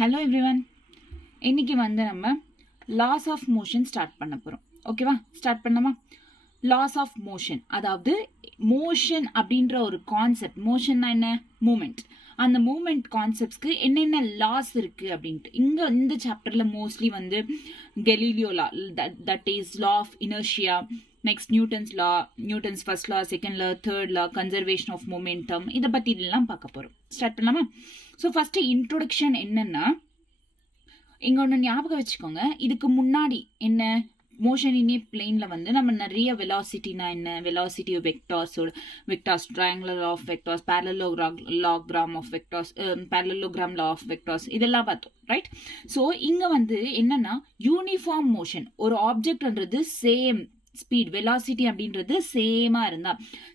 Hello everyone, இன்னைக்கு நம்ம loss of motion start பண்ண போகிறோம். ஓகேவா, ஸ்டார்ட் பண்ணலாமா? லாஸ் ஆஃப் மோஷன், அதாவது மோஷன் அப்படின்ற ஒரு கான்செப்ட். மோஷன்னா என்ன? மூமெண்ட். அந்த மூமெண்ட் கான்செப்ட்ஸ்க்கு என்னென்ன லாஸ் இருக்குது அப்படின்ட்டு இந்த சாப்டரில் mostly Galileo law, that is law of inertia, next Newton's law, Newton's first law, second law, third law, conservation of momentum, இதை பற்றி இதெல்லாம் பார்க்க போகிறோம். ஸ்டார்ட் பண்ணலாமா? ஸோ ஃபர்ஸ்ட் இன்ட்ரோடக்ஷன் என்னன்னா, இங்க ஒன்று ஞாபகம் வச்சுக்கோங்க. இதுக்கு முன்னாடி என்ன, மோஷன் இன் ஏ பிளேன்ல நம்ம நிறைய வெலாசிட்டினா என்ன, velocity vectors, triangular law of vectors, parallelogram of vectors, parallelogram law of vectors, இதெல்லாம் பார்த்தோம், ரைட்? ஸோ இங்க என்னன்னா யூனிஃபார்ம் மோஷன், ஒரு ஆப்ஜெக்ட்ன்றது சேம் ஸ்பீட், வெலாசிட்டி அப்படின்றது சேமா இருந்தா,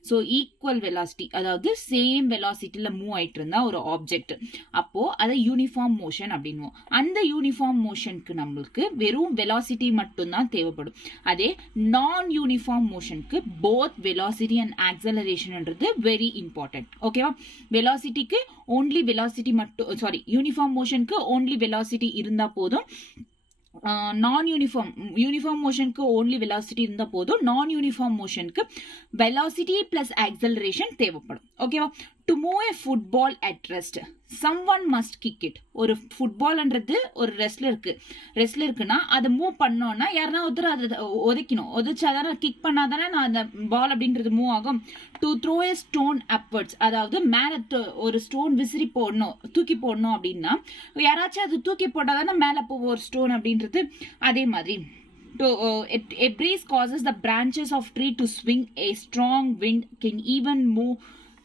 ஸோ ஈக்குவல் வெலாசிட்டி, அதாவது சேம் வெலாசிட்டியில மூவ் ஆயிட்டு இருந்தா ஒரு ஆப்ஜெக்ட், அப்போ அதை யூனிஃபார்ம் மோஷன் அப்படின்வோம். அந்த யூனிஃபார்ம் மோஷனுக்கு நம்மளுக்கு வெறும் வெலாசிட்டி மட்டும்தான் தேவைப்படும். அதே நான் யூனிஃபார்ம் மோஷனுக்கு போத் வெலாசிட்டி அண்ட் ஆக்சலரேஷன்ன்றது வெரி இம்பார்ட்டன்ட். ஓகேவா? வெலாசிட்டிக்கு ஓன்லி வெலாசிட்டி மட்டும், சாரி, யூனிஃபார்ம் மோஷனுக்கு ஓன்லி வெலாசிட்டி இருந்தா போதும். நான் யூனிஃபார்ம் மோஷனுக்கு ஓன்லி வெலாசிட்டி இருந்தால் போதும். நான் யூனிஃபார்ம் மோஷனுக்கு வெலாசிட்டி பிளஸ் ஆக்சலரேஷன் தேவைப்படும். ஓகேவா? To move a football at rest, someone must kick it. ஒரு ஃபுட்பால்ன்றது ஒரு ரெஸ்ட்ல இருக்குன்னா அதை மூவ் பண்ணோம்னா யாருன்னா ஒருத்தர் அதை ஒதுக்கணும். ஒதிச்சாதானே, கிக் பண்ணாதானே நான் அந்த பால் அப்படின்றது மூவ் ஆகும். To throw A stone upwards, அதாவது மேலே ஒரு ஸ்டோன் விசிறி போடணும், தூக்கி போடணும் அப்படின்னா யாராச்சும் அது தூக்கி போட்டாதானே மேலே போவோம் ஒரு ஸ்டோன் அப்படின்றது. அதே மாதிரி a breeze causes the branches of tree to swing. A strong wind can even move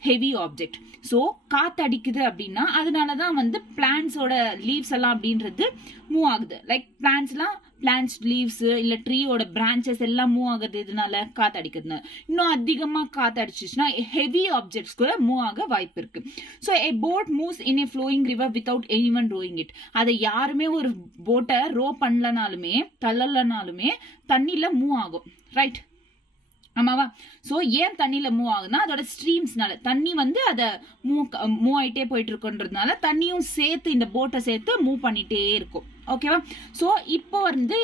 heavy object. So காற்று அடிக்குது அப்படின்னா அதனாலதான் பிளான்ஸோட லீவ்ஸ் எல்லாம் அப்படின்றது மூவ் ஆகுது. லைக் பிளான்ஸ் லீவ்ஸ் இல்ல ட்ரீயோட பிரான்ச்சஸ் எல்லாம் மூவ் ஆகுது இதனால, காற்று அடிக்கிறதுனால. இன்னும் அதிகமா காற்று அடிச்சிச்சுன்னா ஹெவி ஆப்ஜெக்ட்ஸ் கூட மூவ் ஆக வாய்ப்பு இருக்கு. So a boat moves in a flowing river without anyone rowing it. அதை யாருமே ஒரு போட்டை ரோ பண்ணலனாலுமே தள்ளலனாலுமே தண்ணியில மூவ் ஆகும், ரைட்? ஆமாவா? ஸோ ஏன் தண்ணியில மூவ் ஆகுதுன்னா அதோட ஸ்ட்ரீம்ஸ்னால. தண்ணி அதை மூவ் ஆயிட்டே போயிட்டு இருக்குன்றதுனால தண்ணியும் சேர்த்து இந்த போட்டை சேர்த்து மூவ் பண்ணிட்டே இருக்கும். ஓகேவா? ஸோ இப்போ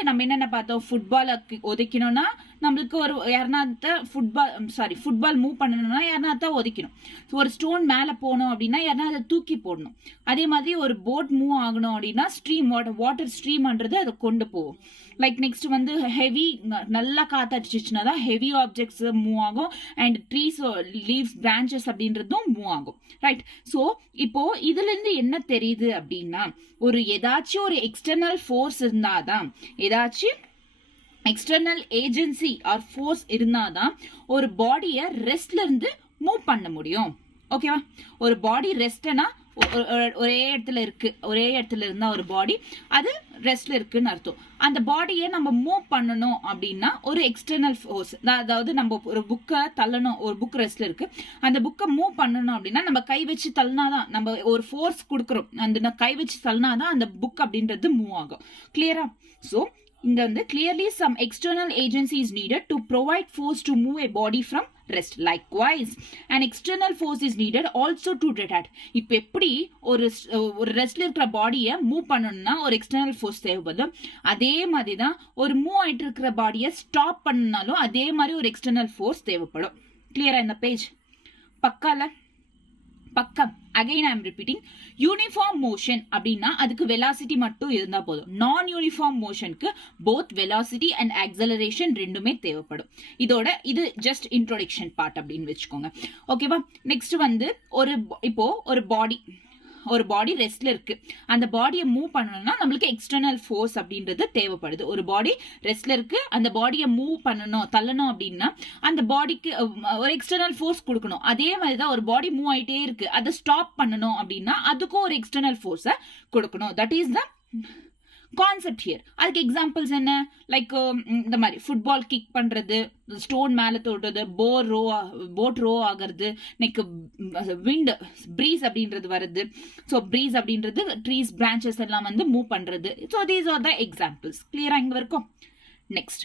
நம்ம என்னென்ன பார்த்தோம், ஃபுட்பாலை ஒதுக்கணும்னா நம்மளுக்கு ஒரு யாருனாத்த ஃபுட்பால் மூவ் பண்ணணும்னா யாருனாத்த ஒதுக்கணும். ஒரு ஸ்டோன் மேலே போகணும் அப்படின்னா யாருனா அதை தூக்கி போடணும். அதே மாதிரி ஒரு போட் மூவ் ஆகணும் அப்படின்னா ஸ்ட்ரீம், வாட்டர் ஸ்ட்ரீம்ன்றது அதை கொண்டு போகும். லைக் நெக்ஸ்ட் ஹெவி, நல்லா காத்தடிச்சுன்னா தான் ஹெவி ஆப்ஜெக்ட்ஸ் மூவ் ஆகும் அண்ட் ட்ரீஸ் லீவ்ஸ் பிரான்ச்சஸ் அப்படின்றதும் மூவ் ஆகும், ரைட்? ஸோ இப்போ இதுல இருந்து என்ன தெரியுது அப்படின்னா, ஏதாச்சும் ஒரு எக்ஸ்டர்னல் ஃபோர்ஸ் இருந்தாதான், ஏதாச்சும் எக்ஸ்டர்னல் ஏஜென்சி ஆர் ஃபோர்ஸ் இருந்தாதான் ஒரு பாடியை ரெஸ்ட்ல இருந்து மூவ் பண்ண முடியும். ஓகேவா? ஒரு பாடி ரெஸ்ட்னா ஒரே இடத்துல இருந்தா ஒரு பாடி அது ரெஸ்ட்ல இருக்குன்னு அர்த்தம். அந்த பாடியை நம்ம மூவ் பண்ணணும் அப்படின்னா ஒரு எக்ஸ்டர்னல் ஃபோர்ஸ், அதாவது நம்ம ஒரு புக்கை தள்ளணும், ஒரு புக் ரெஸ்ட்ல இருக்கு, அந்த புக்கை மூவ் பண்ணணும் அப்படின்னா நம்ம கை வச்சு தள்ளினாதான், நம்ம ஒரு ஃபோர்ஸ் கொடுக்குறோம், அந்த கை வச்சு தள்ளினாதான் அந்த புக் அப்படின்றது மூவ் ஆகும். கிளியரா? ஸோ இங்க clearly some external agency is needed to provide force to move a body from rest. Likewise an external force is needed also to detach. இப்ப எப்படி ஒரு ரெஸ்ட்ல இருக்கிற பாடியை மூவ் பண்ணணும்னா ஒரு எக்ஸ்டர்னல் ஃபோர்ஸ் தேவைப்படுது. அதே மாதிரி தான் ஒரு மூவ் ஆயிட்டு இருக்கிற பாடியை ஸ்டாப் பண்ணனாலும் அதே மாதிரி ஒரு எக்ஸ்டர்னல் ஃபோர்ஸ் தேவைப்படும். கிளியரா இந்த பேஜ்? பக்கம் again I am repeating. Uniform motion அப்படின்னா அதுக்கு வெலாசிட்டி மட்டும் இருந்தா போதும். நான் யூனிஃபார்ம் மோஷனுக்கு போத் வெலாசிட்டி அண்ட் ஆக்சலரேஷன் ரெண்டுமே தேவைப்படும். இது ஜஸ்ட் இன்ட்ரோடக்ஷன் பார்ட் அப்படின்னு வச்சுக்கோங்க. ஓகேவா? நெக்ஸ்ட் இப்போ ஒரு பாடி ரெஸ்ட்ல இருக்கு, அந்த பாடியை மூவ் பண்ணணும்னா நம்மளுக்கு எக்ஸ்டர்னல் ஃபோர்ஸ் அப்படின்றது தேவைப்படுது. ஒரு பாடி ரெஸ்ட்ல இருக்கு, அந்த பாடியை மூவ் பண்ணணும், தள்ளணும் அப்படின்னா அந்த பாடிக்கு ஒரு எக்ஸ்டர்னல் ஃபோர்ஸ் கொடுக்கணும். அதே மாதிரிதான் ஒரு பாடி மூவ் ஆயிட்டே இருக்கு, அதை ஸ்டாப் பண்ணணும் அப்படின்னா அதுக்கும் ஒரு எக்ஸ்டர்னல் ஃபோர்ஸை கொடுக்கணும். That is the concept here. அதுக்கு எக்ஸாம்பிள்ஸ் என்ன? லைக் இந்த மாதிரி ஃபுட்பால் கிக் பண்றது, ஸ்டோன் மேலே தொடுறது, போட் ரோ ஆகிறது, நெக் விண்ட் ப்ரீஸ் அப்படின்றது வருது. ஸோ ப்ரீஸ் அப்படின்றது ட்ரீஸ் பிரான்ச்சஸ் எல்லாம் மூவ் பண்றது. So these are the examples. கிளியரா இங்க வரைக்கும்? Next,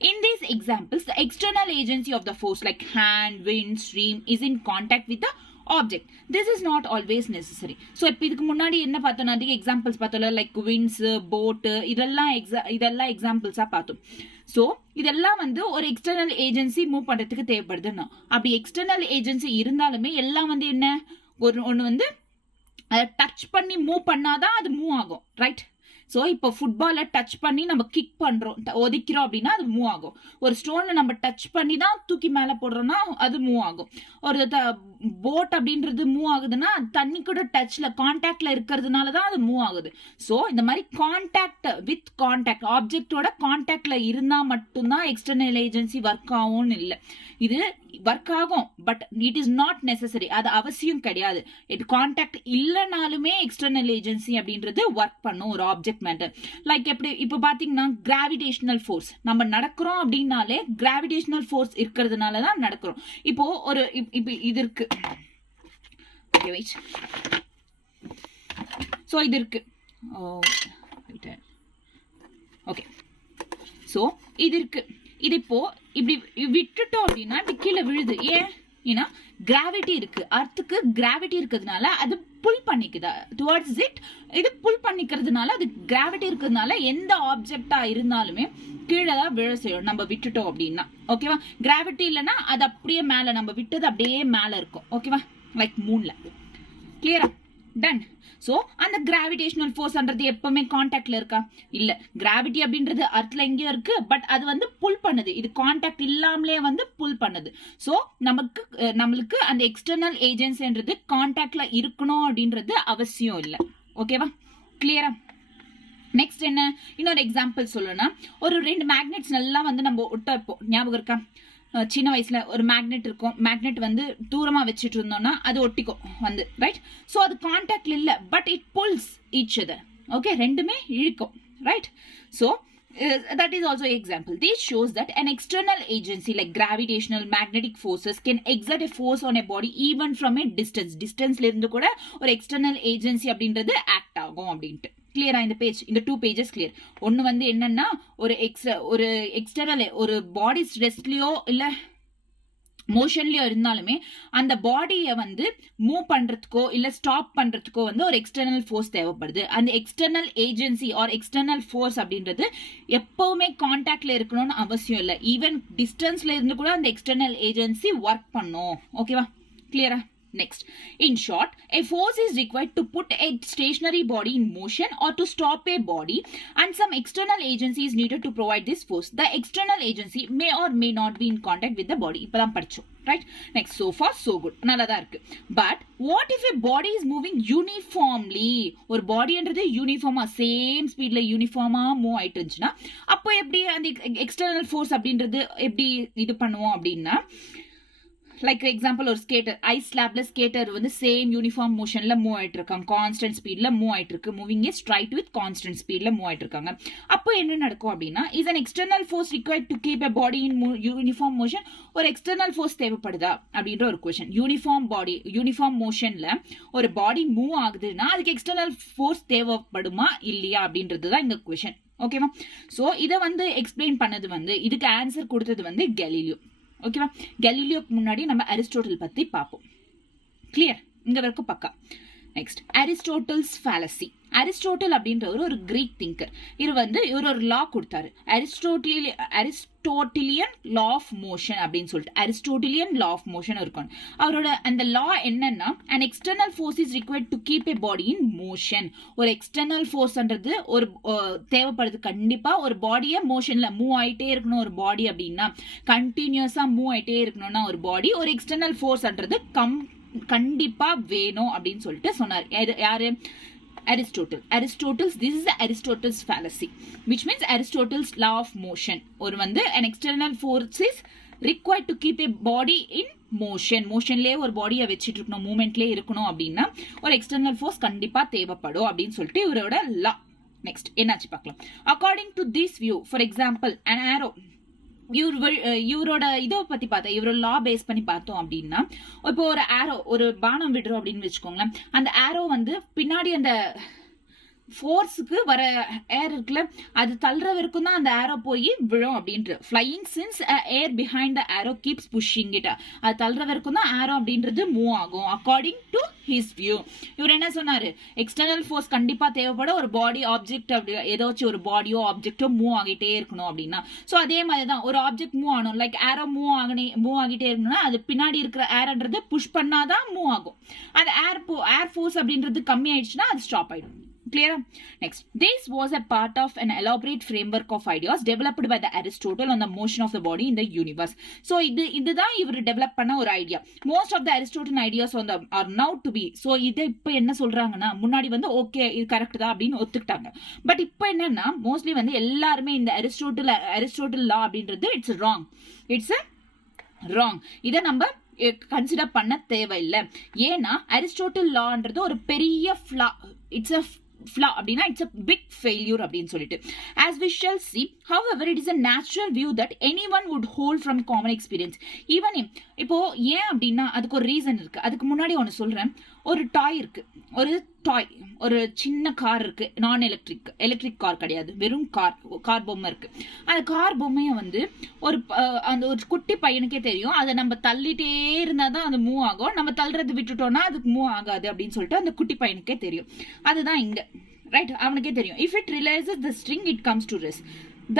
in these examples the external agency of the force like hand, wind, stream is in contact with the object. This is not always necessary. So இப்போ இதுக்கு முன்னாடி என்ன பார்த்தோம், அதிக examples பார்த்தோம்ல, லைக் விண்ட்ஸ், போட்டு, இதெல்லாம் எக்ஸாம்பிள்ஸா பார்த்தோம். ஸோ இதெல்லாம் வந்து ஒரு எக்ஸ்டர்னல் ஏஜென்சி மூவ் பண்றதுக்கு தேவைப்படுதுன்னா, அப்படி எக்ஸ்டர்னல் ஏஜென்சி இருந்தாலுமே எல்லாம் வந்து என்ன, ஒன்று வந்து டச் பண்ணி மூவ் பண்ணாதான் அது மூவ் ஆகும், ரைட்? ஸோ இப்போ ஃபுட்பாலை டச் பண்ணி நம்ம கிக் பண்ணுறோம், ஒதிக்கிறோம் அப்படின்னா அது மூவ் ஆகும். ஒரு ஸ்டோனை நம்ம டச் பண்ணி தான் தூக்கி மேலே போடுறோம்னா அது மூவ் ஆகும். ஒரு போட் அப்படின்றது மூவ் ஆகுதுன்னா தண்ணி கூட டச்சில் கான்டாக்டில் இருக்கிறதுனால தான் அது மூவ் ஆகுது. ஸோ இந்த மாதிரி கான்டாக்ட் வித் கான்டாக்ட், ஆப்ஜெக்டோட கான்டாக்டில் இருந்தால் மட்டும்தான் எக்ஸ்டர்னல் ஏஜென்சி ஒர்க் ஆகும்னு இல்லை. இது ஒர்க் ஆகும், but it is not necessary, அது அவசியம் கிடையாது. இது கான்டாக்ட் இல்லைனாலுமே எக்ஸ்டர்னல் ஏஜென்சி அப்படின்றது ஒர்க் பண்ணும் ஒரு ஆப்ஜெக்ட் மேட்டர். லைக் எப்படி இப்போ பார்த்தீங்கன்னா கிராவிடேஷனல் ஃபோர்ஸ், நம்ம நடக்கிறோம் அப்படின்னாலே கிராவிடேஷனல் ஃபோர்ஸ் இருக்கிறதுனால தான் நடக்கிறோம். இப்போ ஒரு இப்போ இது இருக்கு, ஸோ இது இருக்கு, ஓகே. ஸோ இது இருக்கு, இது இப்போ இப்படி விட்டுட்டோம் அப்படின்னா இப்படி கீழே விழுது. ஏன்னா கிராவிட்டி இருக்கு, அர்த்துக்கு கிராவிட்டி இருக்கிறதுனால அது புல் பண்ணிக்குதா டுவர்ட்ஸ் இட். இது புல் பண்ணிக்கிறதுனால, அது கிராவிட்டி இருக்கிறதுனால எந்த ஆப்ஜெக்டா இருந்தாலுமே கீழே தான் விழ செய்யும் நம்ம விட்டுட்டோம் அப்படின்னா, ஓகேவா? கிராவிட்டி இல்லைன்னா அது அப்படியே மேலே, நம்ம விட்டது அப்படியே மேலே இருக்கும், ஓகேவா? லைக் மூன்ல. கிளியரா? டன். ஸோ அந்த கிராவிடேஷனல் ஃபோர்ஸ்ன்றது எப்பவுமே கான்டாக்ட்ல இருக்கா? இல்ல. கிராவிட்டி அப்படின்றது அர்த்ல எங்கேயோ இருக்கு, பட் அது வந்து புல் பண்ணுது, இது கான்டாக்ட் இல்லாமலே வந்து புல் பண்ணுது. ஸோ நம்மளுக்கு அந்த எக்ஸ்டர்னல் ஏஜென்சின்றது கான்டாக்ட்ல இருக்கணும் அப்படின்றது அவசியம் இல்லை, ஓகேவா? கிளியரா? நெக்ஸ்ட் என்ன, இன்னொரு எக்ஸாம்பிள் சொல்லணும்னா, ஒரு 2 மேக்னெட்ஸ் நல்லா வந்து நம்ம ஒட்ட வைப்போம், ஞாபகம் இருக்கா? சின்ன வயசுல ஒரு மேக்னெட் இருக்கும், மேக்னெட் வந்து தூரமா வச்சுட்டு இருந்தோம்னா அது ஒட்டிக்கும் வந்து, ரைட்? ஸோ அது கான்டாக்ட்ல இல்ல, but it pulls each other, okay? ரெண்டுமே இழுக்கும், right? So that is also example. This shows that an external agency like gravitational magnetic forces can exert a force on a body even from a distance. Distanceல இருந்து கூட ஒரு external agency அப்படின்றது act ஆகும் அப்படின்ட்டு. கிளியரா? இந்த பேஜ், இந்த 2 pages clear. ஒன்னு வந்து என்னன்னா, ஒரு எக்ஸ்டர்னல் ஒரு பாடி ரெஸ்ட்லயோ இல்ல மோஷன்லயோ இருந்தாலுமே அந்த பாடியை வந்து மூவ் பண்றதுக்கோ இல்ல ஸ்டாப் பண்றதுக்கோ வந்து ஒரு எக்ஸ்டர்னல் ஃபோர்ஸ் தேவைப்படுது. அந்த external agency or external force அப்படின்றது எப்பவுமே கான்டாக்ட்ல இருக்கணும்னு அவசியம் இல்லை. ஈவன் டிஸ்டன்ஸ்ல இருந்து கூட அந்த எக்ஸ்டர்னல் ஏஜென்சி ஒர்க் பண்ணும், ஓகேவா? கிளியரா? Next, in short, a force is required to put a stationary body in motion or to stop a body, and some external agency is needed to provide this force. The external agency may or may not be in contact with the body. இப்பதான் படிச்சோம், right? Next, so far so good, நல்லதா இருக்கு. But what if a body is moving uniformly? ஒரு பாடின்றது யூனிஃபார்மா same ஸ்பீட்ல யூனிஃபார்மா move ஆயிட்டு இருந்துச்சுன்னா அப்போ எப்படி அந்த எக்ஸ்டர்னல் ஃபோர்ஸ் அப்படின்றது எப்படி இது பண்ணுவோம் அப்படின்னா, லைக் எக்ஸாம்பிள் ஒரு ஸ்கேட்டர், ஐஸ் ஸ்லாப்ல ஸ்கேட்டர் வந்து சேம் யூனிஃபார்ம் மோஷன்ல மூவ் ஆயிட்டு இருக்காங்க, கான்ஸ்டன்ட் ஸ்பீட்ல மூவ் ஆயிட்டு இருக்கு, moving is straight with constant ஸ்பீட்ல மூவ் ஆயிட்டு இருக்காங்க. அப்போ என்ன நடக்கும் அப்படின்னா, is an external force required to keep a body in uniform motion? ஒரு எக்ஸ்டர்னல் ஃபோர்ஸ் தேவைப்படுதா அப்படின்ற ஒரு क्वेश्चन. யூனிஃபார்ம் மோஷன்ல ஒரு பாடி மூவ் ஆகுதுன்னா அதுக்கு எக்ஸ்டர்னல் ஃபோர்ஸ் தேவைப்படுமா இல்லையா அப்படின்றது தான் இந்த क्वेश्चन, ஓகேவா? ஸோ இதை வந்து எக்ஸ்பிளைன் பண்ணது வந்து, இதுக்கு ஆன்சர் கொடுத்தது வந்து கலீலியோ, ஓகேவா? கலீலியோக்கு முன்னாடி நம்ம அரிஸ்டோட்டில் பத்தி பார்ப்போம். கிளியர்? இங்க வரைக்கும் பக்கா. Next, அரிஸ்டோட்டில்ஸ் fallacy. அரிஸ்டோட்டில் அப்படின்றவர் ஒரு கிரீக் திங்கர். இவர் ஒரு லா கொடுத்தாரு, அரிஸ்டோட்டிலியன் லா ஆஃப் மோஷன் அப்படின்னு சொல்லிட்டு. அரிஸ்டோட்டிலியன் லா ஆஃப் மோஷன் இருக்கும். அவரோட அந்த லா என்னன்னா, an external force is required to keep a body in motion. ஒரு எக்ஸ்டர்னல் ஃபோர்ஸ்ன்றது ஒரு தேவைப்படுது கண்டிப்பா. ஒரு பாடியை மோஷன்ல மூவ் ஆயிட்டே இருக்கணும் ஒரு பாடி அப்படின்னா, கண்டினியூஸா மூவ் ஆயிட்டே இருக்கணும்னா ஒரு பாடி, ஒரு எக்ஸ்டர்னல் ஃபோர்ஸ்ன்றது கண்டிப்பா வேணும் அப்படின்னு சொல்லிட்டு சொன்னார். யாரு? Aristotle's, this is the Aristotle's fallacy, which means Aristotle's law of motion. ஒரு வந்து an external force is required to keep a body in motion. மோஷன்லயே ஒரு பாடியை வச்சுட்டு இருக்கணும், மூவ்மெண்ட்லயே இருக்கணும் அப்படின்னா ஒரு எக்ஸ்டர்னல் ஃபோர்ஸ் கண்டிப்பா தேவைப்படும் அப்படின்னு சொல்லிட்டு இவரோட லா. நெக்ஸ்ட் என்னாச்சு பார்க்கலாம். According to this view, for example an arrow, இவரோட இதை பத்தி பார்த்தா, இவரோட லா பேஸ் பண்ணி பார்த்தோம் அப்படின்னா, இப்போ ஒரு ஆரோ, ஒரு பானம் விடுறோம் அப்படின்னு வச்சுக்கோங்களேன். அந்த ஆரோ வந்து பின்னாடி அந்த ஃபோர்ஸுக்கு வர ஏர் இருக்குல்ல, அது தள்ளுற வரைக்கும் தான் அந்த ஏரோ போய் விழும் அப்படின்ட்டு. Flying since air behind the aero keeps pushing it, அது தள்ளுற வரைக்கும் தான் ஏரோ அப்படின்றது மூவ் ஆகும் அக்கார்டிங் டு ஹிஸ் வியூ. இவர் என்ன சொன்னாரு, எக்ஸ்டர்னல் ஃபோர்ஸ் கண்டிப்பா தேவைப்பட ஒரு பாடி ஆப்ஜெக்ட் அப்படி ஏதாச்சும் ஒரு பாடியோ ஆப்ஜெக்டோ மூவ் ஆகிட்டே இருக்கணும் அப்படின்னா. ஸோ அதே மாதிரி தான் ஒரு ஆப்ஜெக்ட் மூவ் ஆகணும், லைக் ஏரோ மூவ் ஆகிட்டே இருக்கணும்னா அது பின்னாடி இருக்கிற ஏர்ன்றது புஷ் பண்ணாதான் மூவ் ஆகும். அது ஏர் ஃபோர்ஸ் அப்படின்றது கம்மி ஆயிடுச்சுன்னா அது ஸ்டாப் ஆயிடும். Clear? Next, this was a part of an elaborate framework of ideas developed by the Aristotle on the motion of the body in the universe. So இதுதான் இவர் டெவலப் பண்ண ஒரு idea. Most of the Aristotle ideas on the are now to be. So இதை இப்போ என்ன சொல்றாங்கன்னா, முன்னாடி வந்து ஓகே இது கரெக்ட் தான் அப்படின்னு ஒத்துக்கிட்டாங்க. பட் இப்போ என்னன்னா மோஸ்ட்லி வந்து எல்லாருமே இந்த அரிஸ்டோட்டில் லா அப்படின்றது இட்ஸ் ராங். இதை நம்ம கன்சிடர் பண்ண தேவையில்லை. ஏன்னா அரிஸ்டோட்டில் லான்றது ஒரு பெரிய ஃப்ளா, இட்ஸ் அ flaw அப்படினா it's a big failure அப்படின்னு சொல்லிட்டு. As we shall see, however, it is a natural view that anyone would hold from common experience. Even இப்போ ஏன் அப்படின்னா அதுக்கு ஒரு ரீசன் இருக்கு. அதுக்கு முன்னாடி ஒன்று சொல்றேன். ஒரு டாய் இருக்கு, ஒரு சின்ன கார் இருக்கு, நான் எலக்ட்ரிக் கார் கிடையாது, வெறும் கார் பொம்மை இருக்கு. அந்த கார் பொம்மையை வந்து அந்த ஒரு குட்டி பையனுக்கே தெரியும், அதை நம்ம தள்ளிட்டே இருந்தாதான் அது மூவ் ஆகும், நம்ம தள்ளுறது விட்டுட்டோம்னா அதுக்கு மூவ் ஆகாது அப்படின்னு சொல்லிட்டு அந்த குட்டி பையனுக்கே தெரியும். அதுதான் இங்க ரைட், அவனுக்கே தெரியும். If it realizes the string, it comes to rest.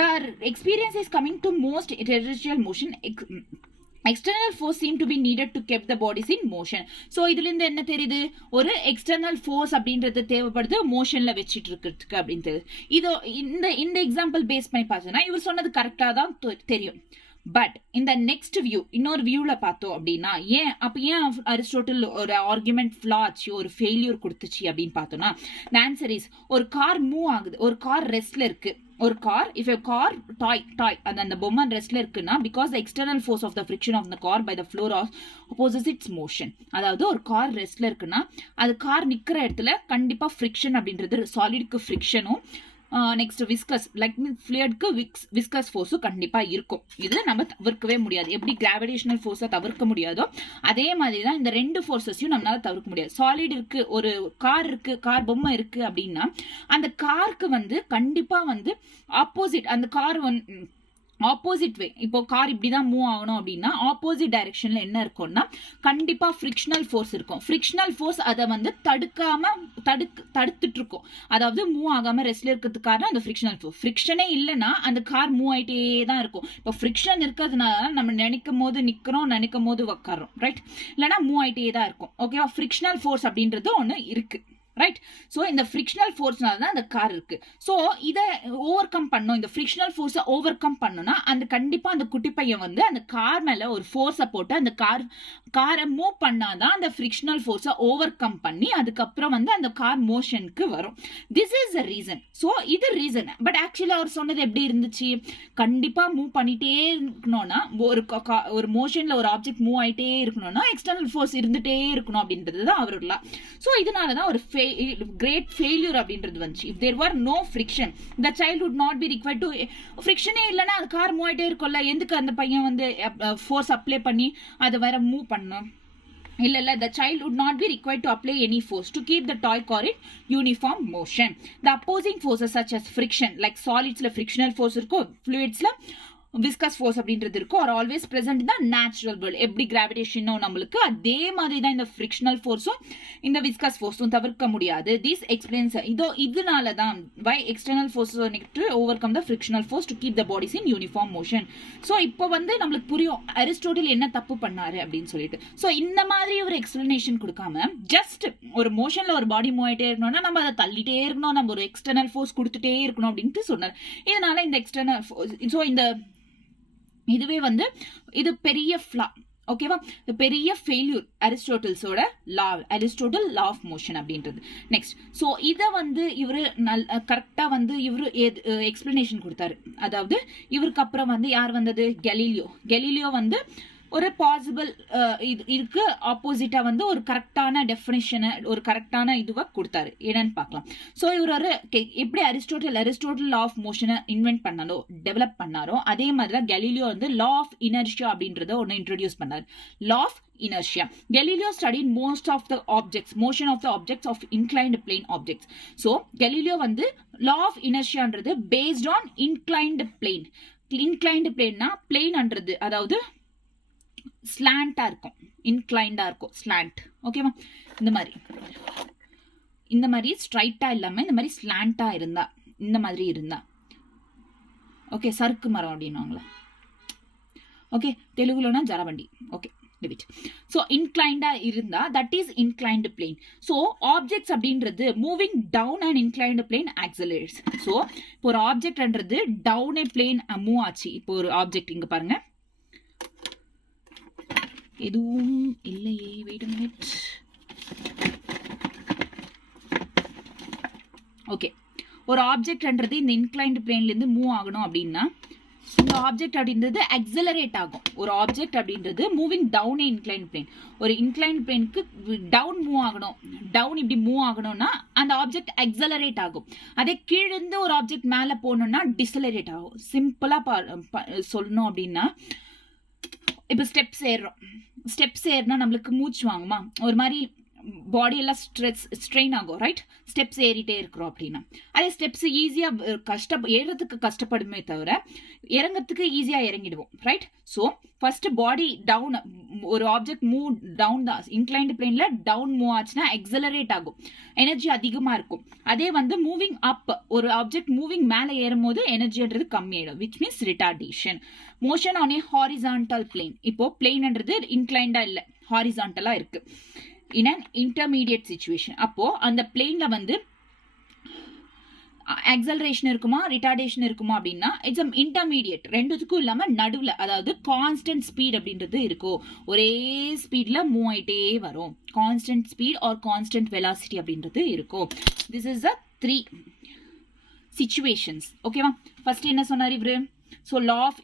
The experience is coming to most terrestrial motion. External force seem to be needed to keep the bodies in motion. So இதுல இருந்து என்ன தெரியுது, ஒரு external force அப்படின்றது தேவைப்படுது மோஷன்ல வச்சிட்டு இருக்கிறதுக்கு அப்படின்னு. இதோ இந்த எக்ஸாம்பிள் பேஸ் பண்ணி பார்த்தோம்னா இவர் சொன்னது கரெக்டா தான் தெரியும். பட் இந்த நெக்ஸ்ட் வியூ, இன்னொரு வியூல பார்த்தோம் அப்படின்னா ஏன் அரிஸ்டோட்டில் ஒரு ஆர்குமெண்ட் ஃப்ளா ஆச்சு, ஒரு ஃபெயிலியர் கொடுத்துச்சு அப்படின்னு பார்த்தோம்னா, ஆன்சர் இஸ் ஒரு கார் மூவ் ஆகுது, ஒரு கார் ரெஸ்ட்ல இருக்கு. ஒரு car, if a car toy அந்த பொம்மை ரெஸ்ட்ல இருக்குன்னா because the external force of the friction of the car by the floor opposes its motion. அதாவது ஒரு கார் ரெஸ்ட்ல இருக்குன்னா அது கார் நிக்கிற இடத்துல கண்டிப்பா ஃப்ரிக்ஷன் அப்படின்றது சாலிட்க்கு ஃப்ரிக்ஷனும் நெக்ஸ்ட் விஸ்கஸ் லைக் ஃப்ளூயிட்க்கு விஸ்கஸ் ஃபோர்ஸும் கண்டிப்பா இருக்கும். இது நம்ம தவிர்க்கவே முடியாது. எப்படி கிராவிடேஷனல் ஃபோர்ஸை தவிர்க்க முடியாதோ அதே மாதிரி தான் இந்த ரெண்டு ஃபோர்ஸஸையும் நம்மளால தவிர்க்க முடியாது. சாலிட் இருக்கு, ஒரு கார் பொம்மை இருக்கு அப்படின்னா அந்த காருக்கு வந்து கண்டிப்பா வந்து ஆப்போசிட், அந்த கார் ஆப்போசிட் வே, இப்போ கார் இப்படிதான் மூவ் ஆகணும் அப்படின்னா ஆப்போசிட் டைரக்ஷன்ல என்ன இருக்கும்னா கண்டிப்பா ஃப்ரிக்ஷனல் ஃபோர்ஸ் இருக்கும். ஃப்ரிக்ஷனல் ஃபோர்ஸ் அதை வந்து தடுத்துட்டு இருக்கும், அதாவது மூவ் ஆகாம ரெஸ்ட்ல இருக்கிறதுக்கான அந்த ஃப்ரிக்ஷனல் ஃபோர்ஸ். ஃப்ரிக்ஷனே இல்லைன்னா அந்த கார் மூவ் ஆயிட்டே தான் இருக்கும். இப்போ ஃப்ரிக்ஷன் இருக்கிறதுனால நம்ம நினைக்கும் போது நிக்கிறோம், நினைக்கும் போது உட்காரோம், ரைட்? இல்லைன்னா மூவ் ஆயிட்டே தான் இருக்கும். ஓகேவா? ஃப்ரிக்ஷனல் ஃபோர்ஸ் அப்படின்றது ஒன்று இருக்கு, ரைட்? ஸோ இந்த ஃப்ரிக்ஷனல் ஃபோர்ஸ்னால தான் அந்த கார் இருக்கு. ஸோ இதை ஓவர் கம் பண்ணும், இந்த ஃப்ரிக்ஷனல் ஃபோர்ஸை ஓவர் கம் பண்ணணும்னா அந்த கண்டிப்பா அந்த குட்டி பையன் வந்து அந்த கார் மேல ஒரு ஃபோர்ஸை போட்டு அந்த காரை மூவ் பண்ணாதான் அந்த ஃப்ரிக்ஷனல் ஃபோர்ஸை ஓவர் கம் பண்ணி அதுக்கப்புறம் வந்து அந்த கார் மோஷனுக்கு வரும். This is the reason. So இது ரீசன். பட் ஆக்சுவலி அவர் சொன்னது எப்படி இருந்துச்சு, கண்டிப்பா மூவ் பண்ணிட்டே இருக்கணும்னா ஒரு மோஷன்ல ஒரு ஆப்ஜெக்ட் மூவ் ஆயிட்டே இருக்கணும்னா எக்ஸ்டர்னல் ஃபோர்ஸ் இருந்துட்டே இருக்கணும் அப்படின்றது தான் அவர்லாம். ஸோ இதனாலதான் ஒரு great failure அப்படின்றது வந்துச்சு. if there were no friction, the child would not be required to. ஃப்ரிக்ஷனே இல்லைன்னா அது கார் மூவ் ஆயிட்டே இருக்கும்ல, எதுக்கு அந்த பையன் வந்து ஃபோர்ஸ் அப்ளை பண்ணி அதை வேற மூவ் பண்ணும்? இல்ல, the child would not be required to apply any force to keep the toy car in uniform motion. The opposing forces such as friction, like solidsல frictional force இருக்கும், fluidsல விஸ்கஸ் ஃபோர்ஸ் அப்படின்றது இருக்கும், are always present in the natural world. எப்படி கிராவிடேஷனோ நம்மளுக்கு அதே மாதிரி தான் இந்த frictional ஃபோர்ஸும் இந்த விஸ்கஸ் ஃபோர்ஸும் தவிர்க்க முடியாது. திஸ் எக்ஸ்பிளைன்ஸ் இதனால தான் why external force overcome the frictional force to keep the bodies in uniform motion. So இப்போ வந்து நம்மளுக்கு புரியும் அரிஸ்டோட்டில் என்ன தப்பு பண்ணாரு அப்படின்னு சொல்லிட்டு. ஸோ இந்த மாதிரி ஒரு எக்ஸ்பிளனேஷன் கொடுக்காம ஜஸ்ட் ஒரு மோஷன்ல ஒரு பாடி மூவ் ஆயிட்டே இருக்கணும்னா நம்ம அதை தள்ளிட்டே இருக்கணும், நம்ம ஒரு எக்ஸ்டர்னல் ஃபோர்ஸ் கொடுத்துட்டே இருக்கணும் அப்படின்ட்டு சொன்னார். இதனால இந்த எக்ஸ்டர்னல் ஸோ இந்த இதுவே வந்து இது பெரிய ஃப்ளா, ஓகேவா? பெரிய ஃபெயில்யூர் அரிஸ்டோட்டில்ஸோட அரிஸ்டோட்டில் லா ஆஃப் மோஷன் அப்படின்றது. நெக்ஸ்ட், ஸோ இதை வந்து இவரு கரெக்டா வந்து இவரு எக்ஸ்பிளனேஷன் கொடுத்தாரு. அதாவது இவருக்கு அப்புறம் வந்து யார் வந்தது, கெலீலியோ வந்து ஒரு பாசிபிள் இதுக்கு ஆப்போசிட்டா வந்து ஒரு கரெக்டான டெஃபினிஷனை ஒரு கரெக்டான இதுவை கொடுத்தாரு. என்னன்னு பார்க்கலாம். ஸோ இவர் ஒரு எப்படி அரிஸ்டோட்டல் லா ஆஃப் மோஷனை இன்வென்ட் பண்ணாரோ டெவலப் பண்ணாரோ அதே மாதிரி தான் கெலீலியோ வந்து லா ஆஃப் இனர்ஷியா அப்படின்றத ஒன்று இன்ட்ரடியூஸ் பண்ணார். Law of inertia. Galileo studied most of the objects, motion of the objects of inclined plane objects. So, Galileo வந்து law of inertia ன்றது based on inclined plane. Inclined plane னா plane ன்றது அதாவது ஸ்லாண்டா இருக்கும், இன்க்ளைண்டா இருக்கும், ஸ்லாண்ட். ஓகேவா? இந்த மாதிரி ஸ்ட்ரைட்டா இல்லாம இந்த மாதிரி ஸ்லாண்டா இருந்தா, இந்த மாதிரி இருந்தா, ஓகே, சறுக்கு மரம் அப்படின்னுவாங்களா, ஓகே, தெலுங்குலனா ஜரவண்டி, ஓகே, லிமிட். ஸோ இன்க்ளைண்டா இருந்தா that is inclined plane. So objects அப்படின்றது moving down and inclined plane accelerates. So இப்போ ஒரு ஆப்ஜெக்ட்ன்றது டவுன் பிளேன் மூவ் ஆச்சு. இப்போ ஒரு ஆப்ஜெக்ட் இங்க பாருங்க, எதுவும் இல்லையே, வெயிட் a minute. ஓகே, ஒரு ஆப்ஜெக்ட்ன்றது இந்த இன்க்ளைண்ட் பிளேன்ல இருந்து மூவ் ஆகணும் அப்படின்னா இந்த ஆப்ஜெக்ட் அப்படின்றது அக்சலரேட் ஆகும். ஒரு ஆப்ஜெக்ட் அப்படின்றது மூவிங் டவுன் இன்க்ளைன் பிளேன், ஒரு இன்க்ளைன் பிளேனுக்கு டவுன் மூவ் ஆகணும், டவுன் இப்படி மூவ் ஆகணும்னா அந்த ஆப்ஜெக்ட் அக்சலரேட் ஆகும். அதே கீழிருந்து ஒரு ஆப்ஜெக்ட் மேலே போகணும்னா டிசலரேட் ஆகும். சிம்பிளா சொல்லணும் அப்படின்னா இப்போ ஸ்டெப்ஸ் ஏறினா நம்மளுக்கு மூச்சு வாங்குமா, ஒரு மாதிரி பாடி எல்லாம் ஸ்ட்ரெயின் ஆகும், ரைட்? ஸ்டெப்ஸ் ஏறிட்டே இருக்கிறோம் அப்படின்னா. அதே ஸ்டெப்ஸ் ஈஸியா ஏறதுக்கு கஷ்டப்படுமே தவிர இறங்கிறதுக்கு ஈஸியா இறங்கிடுவோம், right? So first body down, ஒரு ஆப்ஜெக்ட் மூவ் டவுன் தான், இன்க்ளைன்டு பிளேன்ல டவுன் மூவ் ஆச்சுன்னா எக்ஸலரேட் ஆகும், எனர்ஜி அதிகமா இருக்கும். அதே வந்து மூவிங் அப், ஒரு ஆப்ஜெக்ட் மூவிங் மேலே ஏறும் போது எனர்ஜின்றது கம்மியாயிடும், which means retardation. Motion on a horizontal plane, இப்போ பிளேன்ன்றது இன்க்ளைண்டா இல்லை, ஹாரிசான்டலா இருக்கு. இன் அன் இன்டர்மீடியட் சிச்சுவேஷன், அப்போ அந்த பிளேன்ல வந்து ஆக்சலரேஷன் இருக்குமா ரிட்டார்டேஷன் இருக்குமா அப்படின்னா இட்ஸ் இன்டர்மீடியட், ரெண்டுத்துக்கும் இல்லாம நடுவில், அதாவது கான்ஸ்டன்ட் ஸ்பீட் அப்படின்றது இருக்கும், ஒரே ஸ்பீட்ல மூவ் ஆயிட்டே வரும், constant speed or constant velocity அப்படின்றது இருக்கும். This is the 3 situations. ஓகேவா? ஃபர்ஸ்ட் என்ன சொன்னார் இவரு? ஸோ லா ஆஃப்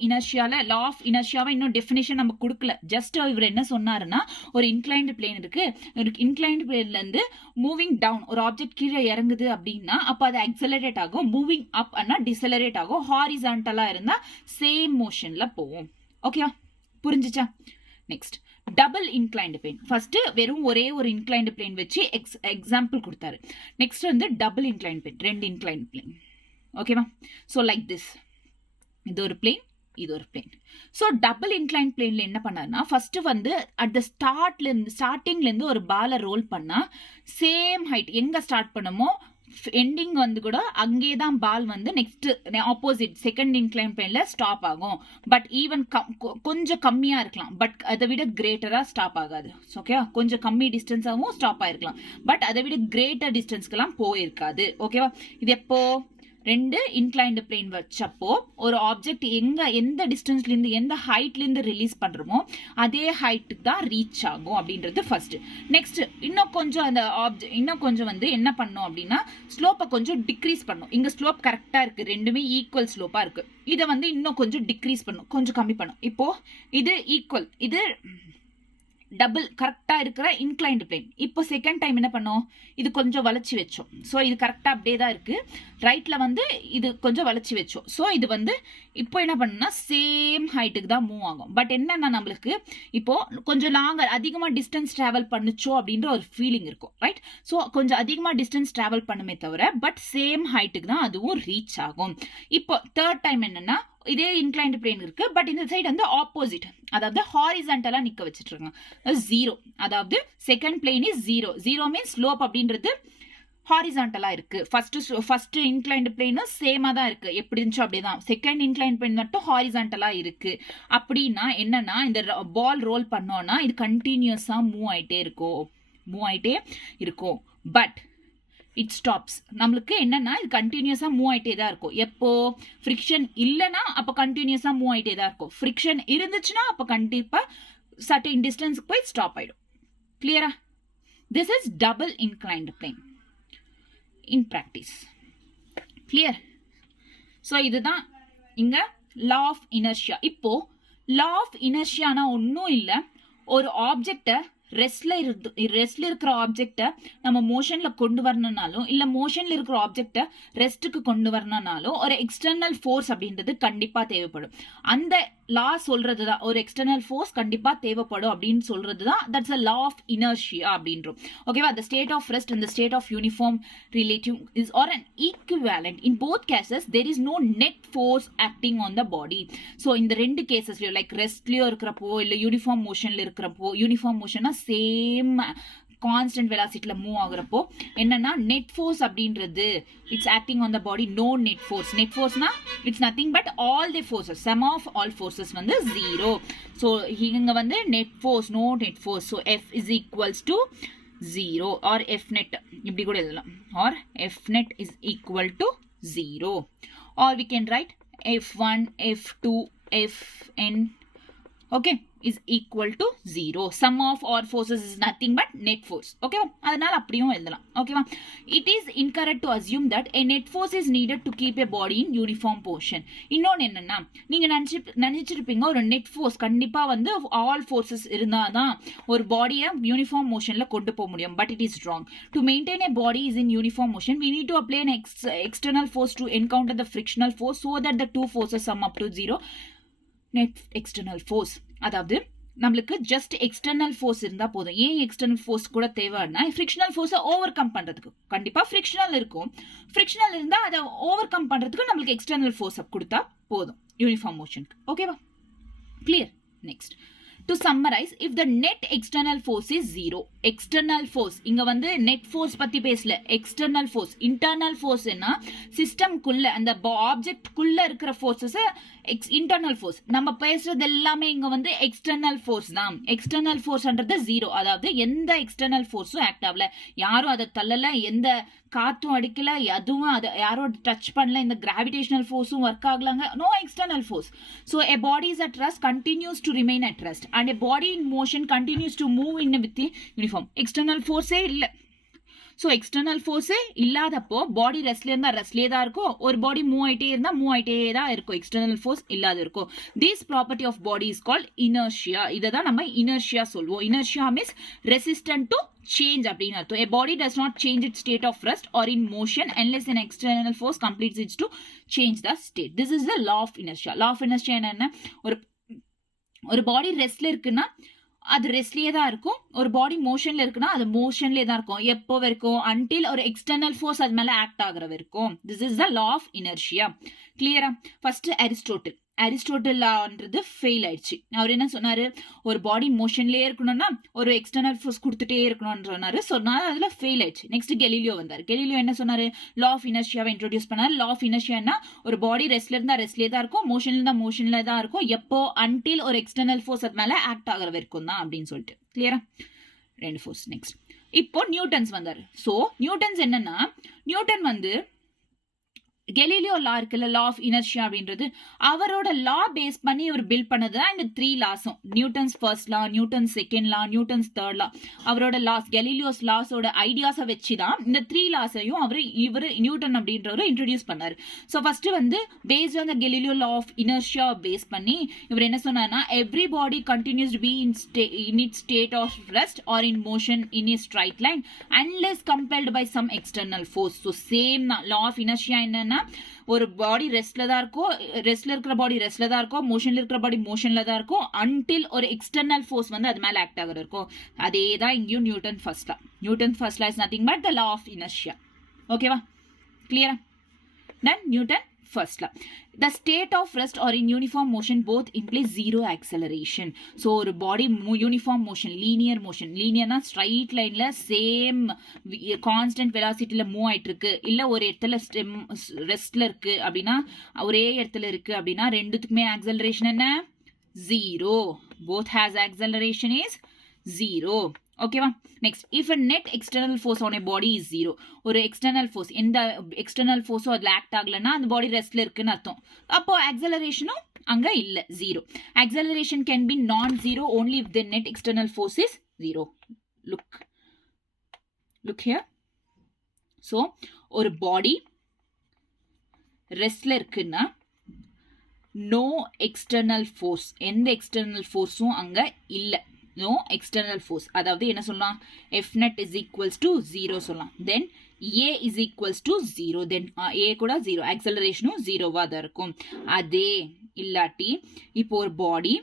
இனர்ஷியாவை இன்னும் டெஃபினேஷன் நம்ம கொடுக்கல. ஜஸ்ட் இவர் என்ன சொன்னாருன்னா, ஒரு இன்க்ளைன்டு பிளேன் இருக்கு, ஒரு இன்க்ளைன்டு பிளேன்ல இருந்து மூவிங் டவுன் ஒரு ஆப்ஜெக்ட் கீழே இறங்குது அப்படின்னா அப்போ அது அக்சலரேட் ஆகும், மூவிங் அப் அண்ணா டிசலரேட் ஆகும், ஹாரிசான்டலா இருந்தா சேம் மோஷன்ல போகும். ஓகேவா? புரிஞ்சுச்சா? Next double inclined plane. First வெறும் ஒரே ஒரு இன்க்ளைன்டு பிளேன் வச்சு எக்ஸாம்பிள் கொடுத்தாரு. நெக்ஸ்ட் வந்து double inclined plane, 2 inclined plane. ஓகேவா? ஸோ லைக் திஸ், இது ஒரு பிளேன், இது ஒரு பிளேன். ஸோ டபுள் இன்க்ளைன் பிளேன்ல என்ன பண்ணாருன்னா, ஃபர்ஸ்ட் வந்து அட் த ஸ்டார்டிங்ல இருந்து ஒரு பாலை ரோல் பண்ணா சேம் ஹைட் எங்க ஸ்டார்ட் பண்ணமோ எண்டிங் வந்து கூட அங்கே தான் பால் வந்து நெக்ஸ்ட் ஆப்போசிட் செகண்ட் இன்க்ளைன் பிளேன்ல ஸ்டாப் ஆகும். பட் ஈவன் கொஞ்சம் கம்மியா இருக்கலாம், பட் அதை விட கிரேட்டரா ஸ்டாப் ஆகாது. ஓகே, கொஞ்சம் கம்மி டிஸ்டன்ஸாகவும் ஸ்டாப் ஆயிருக்கலாம், பட் அதை விட கிரேட்டர் டிஸ்டன்ஸ்க்கெல்லாம் போயிருக்காது. ஓகேவா? இது எப்போ 2 இன்க்ளைன்டு பிளேன் வச்சப்போ ஒரு ஆப்ஜெக்ட் எந்த டிஸ்டன்ஸ்ல இருந்து எந்த ஹைட்ல இருந்து ரிலீஸ் பண்றோமோ அதே ஹைட்டுக்கு தான் ரீச் ஆகும் அப்படின்றது ஃபர்ஸ்ட். நெக்ஸ்ட் இன்னும் கொஞ்சம் அந்த ஆப்ஜெக்ட் இன்னும் கொஞ்சம் வந்து என்ன பண்ணும் அப்படின்னா ஸ்லோப்பை கொஞ்சம் டிக்ரீஸ் பண்ணும். இங்க ஸ்லோப் கரெக்டா இருக்கு, ரெண்டுமே ஈக்குவல் ஸ்லோப்பா இருக்கு, இதை வந்து இன்னும் கொஞ்சம் டிக்ரீஸ் பண்ணும், கொஞ்சம் கம்மி பண்ணும். இப்போ இது ஈக்குவல், இது டபுள் கரெக்டா இருக்கிற இன்க்ளைன்டு பிளேன். இப்போ செகண்ட் டைம் என்ன பண்ணோம், இது கொஞ்சம் வளைச்சி வச்சோம். ஸோ இது கரெக்டா அப்படியே தான் இருக்கு, ரைட்ல வந்து இது கொஞ்சம் வளைச்சி வச்சோம். ஸோ இது வந்து இப்போ என்ன பண்ணா சேம் ஹைட்டுக்கு தான் மூவ் ஆகும். பட் என்னன்னா நம்மளுக்கு இப்போ கொஞ்சம் லாங்கர் அதிகமா டிஸ்டன்ஸ் டிராவல் பண்ணுச்சோ அப்படின்ற ஒரு ஃபீலிங் இருக்கும், ரைட்? ஸோ கொஞ்சம் அதிகமா டிஸ்டன்ஸ் டிராவல் பண்ணுமே தவிர பட் சேம் ஹைட்டுக்கு தான் அதுவும் ரீச் ஆகும். இப்போ தேர்ட் டைம் என்னன்னா இதே இன்க்ளைன்டு பிளேன் இருக்கு, பட் இந்த சைடு வந்து ஆப்போசிட், அதாவது ஹாரிசான்டலா நிக்க வச்சிட்டு இருக்காங்க, 0. அதாவது second plane is 0. 0 means slope அப்படின்றது ஹாரிசான்டலா இருக்கு. ஃபர்ஸ்ட் இன்க்ளைன்டு பிளேன் சேமா தான் இருக்கு, எப்படி இருந்துச்சோ அப்படிதான். செகண்ட் இன்க்ளைன்டு பிளேன் மட்டும் ஹாரிசான்டலா இருக்கு. அப்படின்னா என்னன்னா இந்த பால் ரோல் பண்ணோம்னா இது கண்டினியூஸா மூவ் ஆயிட்டே இருக்கும், பட் இட் ஸ்டாப்ஸ். நம்மளுக்கு என்னன்னா இது கண்டினியூஸா மூவ் ஆயிட்டே தான் இருக்கும். எப்போ ஃப்ரிக்ஷன் இல்லைன்னா அப்போ கண்டினியூஸா மூவ் ஆயிட்டே தான் இருக்கும். ஃப்ரிக்ஷன் இருந்துச்சுன்னா அப்போ கண்டிப்பா சர்டன் டிஸ்டன்ஸ்க்கு போய் ஸ்டாப் ஆயிடும். கிளியரா? This is double inclined plane in practice. Clear? So இதுதான் இங்க லா ஆஃப் இனர்ஷியா. இப்போ லா ஆஃப் இனர்ஷியானா ஒன்றும் இல்லை, ஒரு ஆப்ஜெக்டை ரெஸ்ட்ல இருக்கிற ஆப்ஜெக்டை நம்ம மோஷன்ல கொண்டு வரணும்னாலும் இல்ல மோஷன்ல இருக்கிற ஆப்ஜெக்டை ரெஸ்ட்டுக்கு கொண்டு வரணும்னாலும் ஒரு எக்ஸ்டர்னல் ஃபோர்ஸ் அப்படின்றது கண்டிப்பா தேவைப்படும். அந்த லா சொல்றதுதான், ஒரு எக்ஸ்டர்னல் ஃபோர்ஸ் கண்டிப்பா தேவைப்படும் அப்படின்னு சொல்றதுதான் that's a law of inertia அப்படின்றோம். ஓகேவா? the state of rest and the state of uniform relative is or an equivalent. In both cases there is no net force acting on the body. so இந்த ரெண்டு கேசஸ்லயும் like ரெஸ்ட்லயோ இருக்கிறப்போ இல்ல uniform மோஷன்ல இருக்கிறப்போ, uniform மோஷன்னா same constant வெலாசிட்டில move ஆகுறப்போ என்னன்னா நெட் ஃபோர்ஸ் அப்படின்றது it's acting on the body, no net force. Net ஃபோர்ஸ்னா it's nothing but all the forces, sum of all forces வந்து 0. ஸோ இங்க வந்து net force, no net force. So F is equals to 0 or F net இப்படி கூட எழுதலாம், or F net is equal to 0, or we can write F1 F2 Fn, okay, is equal to 0. Sum of all forces is nothing but net force. Okay, அதனால அப்படியும் எழுதலாம். ஓகேவா? It is incorrect to assume that a net force is needed to keep a body in uniform position. இன்னொன்னு என்னன்னா, நீங்க நினைச்சிருப்பீங்க ஒரு net force கண்டிப்பா வந்து ஆல் ஃபோர்ஸஸ் இருந்தாதான் ஒரு பாடியை யூனிஃபார்ம் மோஷன்ல கொண்டு போக முடியும். But it is wrong. To maintain a body is in uniform motion, we need to apply an external force to encounter the frictional force so that the two forces sum up to 0. Net external force, அதாவது நம்மளுக்கு just external force இருந்தா போதும். ஏன் external force கூட தேவைன்னா frictional ஃபோர்ஸை over come பண்றதுக்கு கண்டிப்பா ஃப்ரிக்ஷனல் இருக்கும். ஃப்ரிக்ஷனல் இருந்தா அதை ஓவர் கம் பண்றதுக்கு நம்மளுக்கு எக்ஸ்டர்னல் ஃபோர்ஸ் கொடுத்தா போதும் யூனிஃபார்ம் மோஷனுக்கு. ஓகேவா? Clear? Next, to summarize, if the net external force is 0, external force இங்க வந்து net force பத்தி பேசல, external force, internal force என்ன சிஸ்டம் குள்ள அந்த ஆப்ஜெக்ட் குள்ள இருக்கிற ஃபோர்ஸஸ் இன்டர்னல் ஃபோர்ஸ். நம்ம பேசுறது எல்லாமே இங்க வந்து எக்ஸ்டர்னல் ஃபோர்ஸ் தான். எக்ஸ்டர்னல் ஃபோர்ஸ்ன்றது 0, அதாவது எந்த எக்ஸ்டர்னல் ஃபோர்ஸும் ஆக்ட் ஆகல, யாரும் அதை தள்ளல, எந்த காத்தும் அடிக்கல, எதுவும் அதை யாரும் டச் பண்ணல, இந்த கிராவிடேஷனல் ஃபோர்ஸும் ஒர்க் ஆகலாங்க, no external force. So a body is at rest continues to remain at rest and a body in motion continues to move in with the uniform. External ஃபோர்ஸே இல்லை. ஸோ எக்ஸ்டர்னல் ஃபோர்ஸே இல்லாதப்போ பாடி ரெஸ்ட்ல இருந்தா ரெஸ்ட்லேயே தான் இருக்கும், ஒரு பாடி move ஆயிட்டே இருந்தா மூவ் ஆயிட்டே தான் இருக்கும், எக்ஸ்டர்னல் ஃபோர்ஸ் இல்லாத இருக்கும். This property of body is called inertia. இதை தான் நம்ம இனர்ஷியா சொல்லுவோம். Inertia means resistant to change அப்படின்னு அர்த்தம். A body does not change its state of rest or in motion unless an external force completes it to change the state. This is the law of inertia. law of inertia என்ன, ஒரு பாடி ரெஸ்ட்ல இருக்குன்னா அது ரெஸ்ட்லயே தான் இருக்கும், ஒரு பாடி மோஷன்ல இருக்குன்னா அது மோஷன்லயே தான் இருக்கும். எப்போ வரைக்கும்? அன்டில் ஒரு எக்ஸ்டர்னல் ஃபோர்ஸ் அது மேல ஆக்ட் ஆகுற வரைக்கும். This is the law of inertia. கிளியரா? ஃபர்ஸ்ட் அரிஸ்டோட்டில் லான்றது ஃபெயில் ஆயிடுச்சு. அவர் என்ன சொன்னாரு, ஒரு பாடி மோஷன்லயே இருக்கணும்னா ஒரு எக்ஸ்டர்னல் ஃபோர்ஸ் கொடுத்துட்டே இருக்கணும்னு சொன்னாரு. சொன்னாரு, அதுல ஃபெயில் ஆயிடுச்சு. நெக்ஸ்ட் கெலிலியோ வந்தார். கெலிலியோ என்ன சொன்னாரு, லா ஆஃப் இனர்ஷியாவை இன்ட்ரோடியூஸ் பண்ணாரு. லா ஆஃப் இனர்ஷியானா ஒரு பாடி ரெஸ்ட்ல இருந்தா ரெஸ்ட்லயே தான் இருக்கும், மோஷன்ல இருந்தா மோஷன்ல தான் இருக்கும், எப்போ? அன்டில் ஒரு எக்ஸ்டர்னல் ஃபோர்ஸ் அது மேல ஆக்ட் ஆகுற வரைக்கும் தான் அப்படின்னு சொல்லிட்டு. கிளியரா? ரெண்டு ஃபோர்ஸ். நெக்ஸ்ட் இப்போ நியூட்டன்ஸ் வந்தாரு. ஸோ நியூட்டன்ஸ் என்னன்னா, நியூட்டன் வந்து கெலிலியோ லா இருக்குல்ல, லா ஆஃப் இனர்ஷியா அப்படின்றது அவரோட லா பேஸ் பண்ணி இவர் பில்ட் பண்ணதுதான் இந்த 3 லாஸும். Newton's first law, Newton's second law, Newton's third law. அவரோட லாஸ், கெலிலியோஸ் லாஸோட ஐடியாஸை வச்சுதான் இந்த 3 லாஸையும் இவர் நியூட்டன் அப்படின்றவரை இன்ட்ரோடியூஸ் பண்ணாரு. ஸோ ஃபர்ஸ்ட் வந்து based on the Galileo law of inertia base பண்ணி இவர் என்ன சொன்னார்னா, every body continues to be in its state of rest or in motion in a straight line unless compelled by some external force. So same தான் law of inertia. என்னன்னா, ஒரு பாடி ரெஸ்ட்ல தான் இருக்கும், ரெஸ்ட்ல இருக்கிற பாடி ரெஸ்ட்ல தான் இருக்கும், மோஷன்ல இருக்கிற பாடி மோஷன்ல தான் இருக்கும், அன்டில் ஒரு எக்ஸ்டர்னல் ஃபோர்ஸ் வந்து அது மேல ஆக்ட் ஆகுற இருக்கும். அதே தான் இங்கேயும் Newton first law. Newton first law is nothing but the law of inertia. ஓகேவா? கிளியரா? then Newton first law. The state of rest or in uniform motion both implies zero acceleration. So ஒரு body uniform motion, linear motion, linearனா straight lineல same constant velocityல move ஆயிட்டு இருக்கு, இல்ல ஒரு இடத்துல ரெஸ்ட்ல இருக்கு அப்படின்னா, ஒரே இடத்துல இருக்கு அப்படின்னா ரெண்டுத்துக்குமே acceleration என்ன? Zero. Both has acceleration is zero. ஓகேவா? Next, if a net external force on a body is zero, ஒரு எக்ஸ்டர்னல் ஃபோர்ஸ், எந்த எக்ஸ்டர்னல் ஃபோர்ஸும் அதில் ஆக்ட் ஆகலைன்னா அந்த பாடி ரெஸ்ட்ல இருக்குன்னு அர்த்தம். அப்போ ஆக்சலரேஷனும் அங்க இல்ல, ஜீரோ. ஆக்சலரேஷன் கேன் பி நான் zero only if the net external force is zero. Look here. So ஒரு பாடி ரெஸ்ட்ல இருக்குன்னா நோ எக்ஸ்டர்னல் ஃபோர்ஸ், எந்த எக்ஸ்டர்னல் ஃபோர்ஸும் அங்க இல்ல. நோ எக்ஸ்டர்னல் ஃபோர்ஸ், அதாவது என்ன சொல்லலாம், F net is equals to 0 சொல்லலாம். தென் A is equals to 0, then A கூட 0, ஆக்சலரேஷனும் 0வா தான் இருக்கும். அதே இல்லாட்டி இப்போ ஒரு பாடி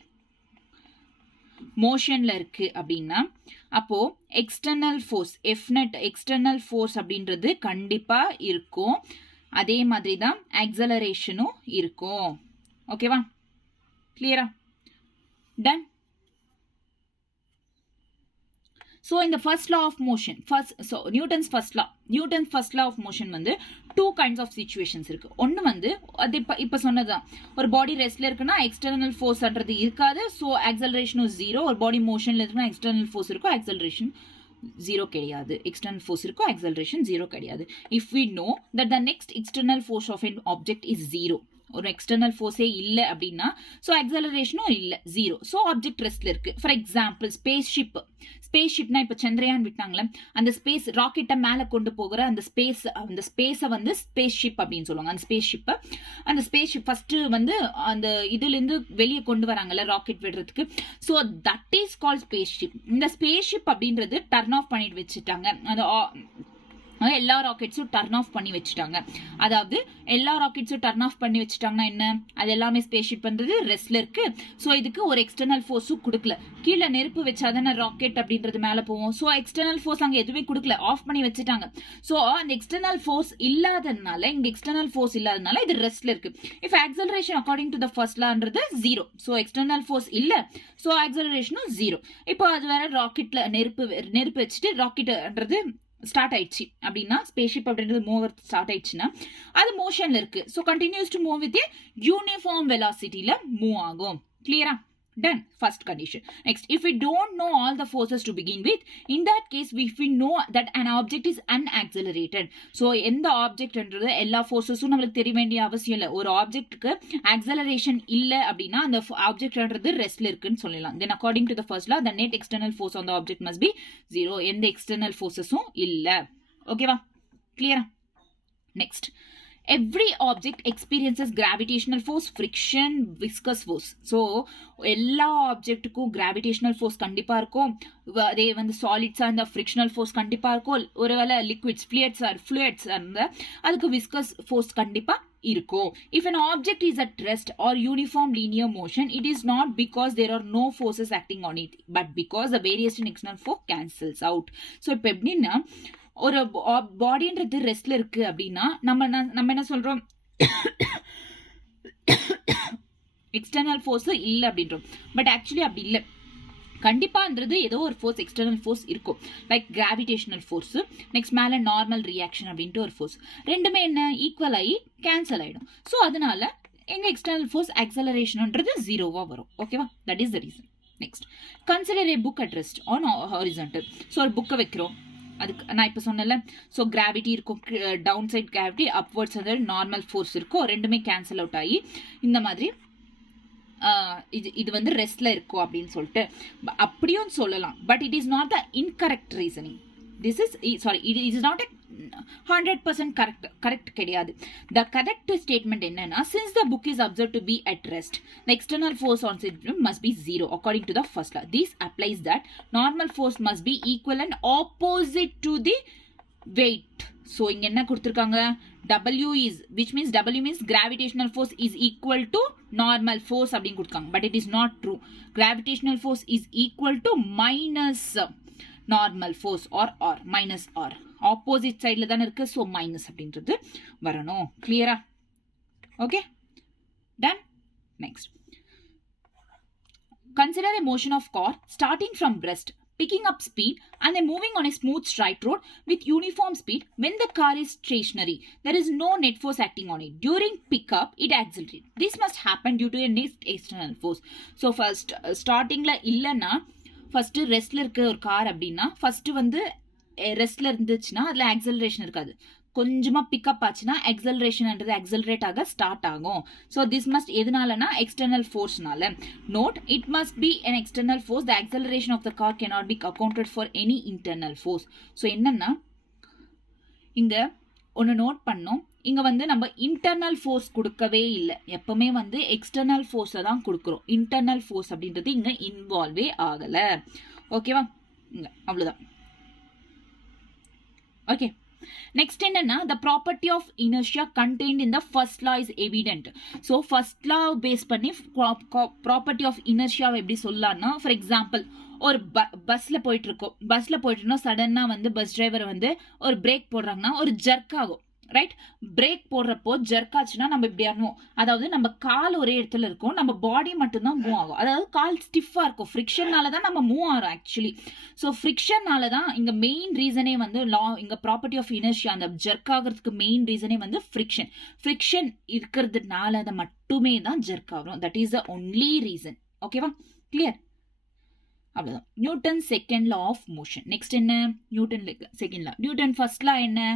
மோஷன்ல இருக்கு அப்படின்னா அப்போ external force F net external force அப்படின்றது கண்டிப்பா இருக்கும். அதே மாதிரி தான் ஆக்சலரேஷனும் இருக்கும். ஓகேவா, கிளியரா, ton. So in the first law of motion, Newton's first law of motion வந்து two kinds of situations இருக்கு. ஒன்று வந்து அது இப்போ சொன்னதுதான், ஒரு பாடி ரெஸ்ட்ல இருக்குன்னா எக்ஸ்டர்னல் ஃபோர்ஸ்ன்றது இருக்காது, ஸோ ஆக்சலரேஷனும் 0. ஒரு பாடி மோஷன்ல இருக்குன்னா எக்ஸ்டர்னல் ஃபோர்ஸ் இருக்கும், ஆக்சலரேஷன் 0 கிடையாது. எக்ஸ்டர்னல் ஃபோர்ஸ் இருக்கும், ஆக்சலரேஷன் 0 கிடையாது. If we know that the next external force of an object is 0, ஒரு எக்ஸ்டர்னல் ஃபோர்ஸே இல்லை அப்படின்னா ஸோ ஆக்சலரேஷனும் இல்லை, 0. ஸோ ஆப்ஜெக்ட் ரெஸ்ட்ல இருக்கு. ஃபார் எக்ஸாம்பிள் ஸ்பேஸ்ஷிப்னா இப்போ சந்திரயான் விட்டாங்களே, அந்த ஸ்பேஸ் ராக்கெட்டை மேலே கொண்டு போகிற அந்த ஸ்பேஸை வந்து ஸ்பேஸ்ஷிப் அப்படின்னு சொல்லுவாங்க. அந்த ஸ்பேஸ்ஷிப் ஃபர்ஸ்ட் வந்து அந்த இதுலேருந்து வெளியே கொண்டு வராங்கல்ல ராக்கெட் விடுறதுக்கு, so that is call spaceship. இந்த ஸ்பேஸ்ஷிப் அப்படின்றது டர்ன் ஆஃப் பண்ணிட்டு வச்சுட்டாங்க, அந்த எல்லா ராக்கெட்ஸும் டர்ன் ஆஃப் பண்ணி வச்சுட்டாங்க. அதாவது எல்லா ராக்கெட்ஸும் டர்ன் ஆஃப் பண்ணி வச்சுட்டாங்கன்னா என்ன, அது எல்லாமே ஸ்பேஸ்ஷிப் பண்றது ரெஸ்ட்ல இருக்கு. ஸோ இதுக்கு ஒரு எக்ஸ்டர்னல் ஃபோர்ஸும் கொடுக்கல. கீழே நெருப்பு வச்சாதானே ராக்கெட் அப்படின்றது மேலே போவோம். ஸோ எக்ஸ்டர்னல் ஃபோர்ஸ் அங்கே எதுவுமே கொடுக்கல, ஆஃப் பண்ணி வச்சுட்டாங்க. ஸோ அந்த எக்ஸ்டர்னல் ஃபோர்ஸ் இல்லாததுனால, இங்க எக்ஸ்டர்னல் ஃபோர்ஸ் இல்லாததுனால இது ரெஸ்ட்ல இருக்கு. If acceleration according to the first லான்றது 0, ஸோ எக்ஸ்டர்னல் ஃபோர்ஸ் இல்ல, ஸோ ஆக்சலரேஷனும் 0. இப்போ அது வேற ராக்கெட்ல நெருப்பு வச்சுட்டு ராக்கெட்ன்றது ஸ்டார்ட் ஆயிடுச்சு அப்படின்னா, ஸ்பேஸ்ஷிப் அப்படின்றது மூவ் ஸ்டார்ட் ஆயிடுச்சுன்னா அது மோஷன்ல இருக்கு. So continues to move with uniform வெலாசிட்டியில மூவ் ஆகும். கிளியரா, done. First condition. Next, if we don't know all the forces to begin with, in that case if we know that an object is unaccelerated, so எந்த ஆப்ஜெக்ட்ன்றது எல்லா ஃபோர்ஸஸும் நம்மளுக்கு தெரிய வேண்டிய அவசியம் இல்லை. ஒரு ஆப்ஜெக்ட்டுக்கு ஆக்சலரேஷன் இல்லை அப்படின்னா அந்த ஆப்ஜெக்ட்ன்றது ரெஸ்ட்ல இருக்குன்னு சொல்லலாம். Then according to the first law, the net external force on the object must be 0, எந்த எக்ஸ்டர்னல் ஃபோர்ஸஸும் இல்லை. ஓகேவா, கிளியரா. Next, every object experiences gravitational force, friction, viscous force. So எல்லா ஆப்ஜெக்ட்டுக்கும் கிராவிடேஷனல் ஃபோர்ஸ் கண்டிப்பா இருக்கும். அதே வந்து சாலிட்ஸா இருந்தா ஃப்ரிக்ஷனல் ஃபோர்ஸ் கண்டிப்பா இருக்கும். ஒருவேளை லிக்விட்ஸ் ஃப்ளூயிட்ஸ் இருந்தா அதுக்கு விஸ்கஸ் ஃபோர்ஸ் கண்டிப்பா இருக்கும். If an object is at rest or uniform linear motion, it is not because there are no forces acting on it, but because the various external force cancels out. So இப்போ எப்படின்னா, ஒரு பாடின்றது ரெஸ்ட்ல இருக்கு அப்படின்னா நம்ம என்ன சொல்றோம், எக்ஸ்டர்னல் ஃபோர்ஸ் இல்லை அப்படின்றோம். பட் ஆக்சுவலி அப்படி இல்லை. கண்டிப்பான்றது ஏதோ ஒரு ஃபோர்ஸ், எக்ஸ்டர்னல் ஃபோர்ஸ் இருக்கும். லைக் கிராவிடேஷனல் ஃபோர்ஸ், நெக்ஸ்ட் மேலே நார்மல் ரியாக்ஷன் அப்படின்ட்டு ஒரு ஃபோர்ஸ், ரெண்டுமே என்ன ஈக்குவல் ஆகி கேன்சல் ஆகிடும். ஸோ அதனால எங்க எக்ஸ்டர்னல் ஃபோர்ஸ் ஆக்சலரேஷன்ன்றது 0வா வரும். ஓகேவா, that is the reason. Next, consider A book at rest on horizontal. So ஒரு புக்கை வைக்கிறோம், அதுக்கு நான் இப்போ சொன்னல, ஸோ கிராவிட்டி இருக்கும், டவுன் சைட் கிராவிட்டி, அப்வர்ட்ஸ் வந்து நார்மல் ஃபோர்ஸ் இருக்கும், ரெண்டுமே கேன்சல் அவுட் ஆகி இந்த மாதிரி இது வந்து ரெஸ்ட்ல இருக்கும் அப்படின்னு சொல்லிட்டு அப்படியும் சொல்லலாம். But it is not the incorrect reasoning. it is not a 100% correct கிடையாது. The correct statement என்னன்னா, since the book is observed to be at rest, the external force on it must be 0 according to the first law. This applies that normal force must be equal and opposite to the weight. So இங்க என்ன கொடுத்திருக்காங்க, W is, which means W means gravitational force is equal to normal force அப்படின்னு கொடுத்திருக்காங்க. But it is not true. Gravitational force is equal to minus normal force or minus or opposite சைட்ல தானே இருக்கு. So minus அப்படின்றது வரணும். கிளியரா, okay, done. Next, consider a motion of car starting from rest, picking up speed and then moving on a smooth straight road with uniform speed. When the car is stationary, there is no net force acting on it. During pickup, it accelerates. This must happen due to a net external force. So first startingல இல்லைன்னா, first ரெஸ்ட்ல இருக்க ஒரு car அப்படின்னா, first வந்து ரெஸ்ட்ல இருந்துச்சுன்னா அதுல acceleration இருக்காது. கொஞ்சமா pickup ஆச்சுன்னா ஆக்சலரேஷன்ன்றது ஆக்சலரேட் ஆக ஸ்டார்ட் ஆகும். ஸோ திஸ் மஸ்ட் எதனாலனா எக்ஸ்டர்னல் ஃபோர்ஸ்னால. Note, it must be an external force. The acceleration of the car cannot be accounted for any internal force. So என்னன்னா, இங்க ஒன்று நோட் பண்ணோம், இங்க வந்து நம்ம இன்டர்னல் ஃபோர்ஸ் கொடுக்கவே இல்லை, எப்பவுமே வந்து எக்ஸ்டர்னல் ஃபோர்ஸை தான் கொடுக்குறோம். இன்டர்னல் ஃபோர்ஸ் அப்படின்றது இங்க இன்வால்வே ஆகல. ஓகேவா? அவ்வளவுதான். ஓகே, நெக்ஸ்ட் என்னன்னா the property of inertia contained in the first law is evident. so first law base பண்ணி property of inertia எப்படி சொல்லலாம்னா, ஃபார் எக்ஸாம்பிள் ஒரு பஸ்ல போயிட்டு இருக்கோம், சடனா வந்து பஸ் டிரைவர் வந்து ஒரு பிரேக் போடுறாங்கன்னா ஒரு ஜர்க் ஆகும், ரைட்? பிரேக் போடுறப்போ ஜர்க் ஆச்சுன்னா நம்ம இப்படி ஆகும், அதாவது நம்ம கால் ஒரே இடத்துல இருக்கும், நம்ம பாடி மட்டும்தான் மூவ் ஆகும், அதாவது கால் ஸ்டிஃபா இருக்கும். ஃப்ரிக்ஷனால தான் நம்ம மூவ் ஆகிறோம் ஆக்சுவலி. ஸோ ஃப்ரிக்ஷனால தான் இங்க மெயின் ரீசனே வந்து இங்க ப்ராப்பர்ட்டி ஆஃப் இனர்ஷியா அந்த ஜர்க் ஆகிறதுக்கு மெயின் ரீசனே வந்து ஃப்ரிக்ஷன் இருக்கிறதுனால அதை மட்டுமே தான் ஜர்க் ஆகும். That is the only reason. ஓகேவா? கிளியர்? அவ்வளவுதான். Newton second law of motion. Next என்ன? Newton second law. Newton first law என்ன?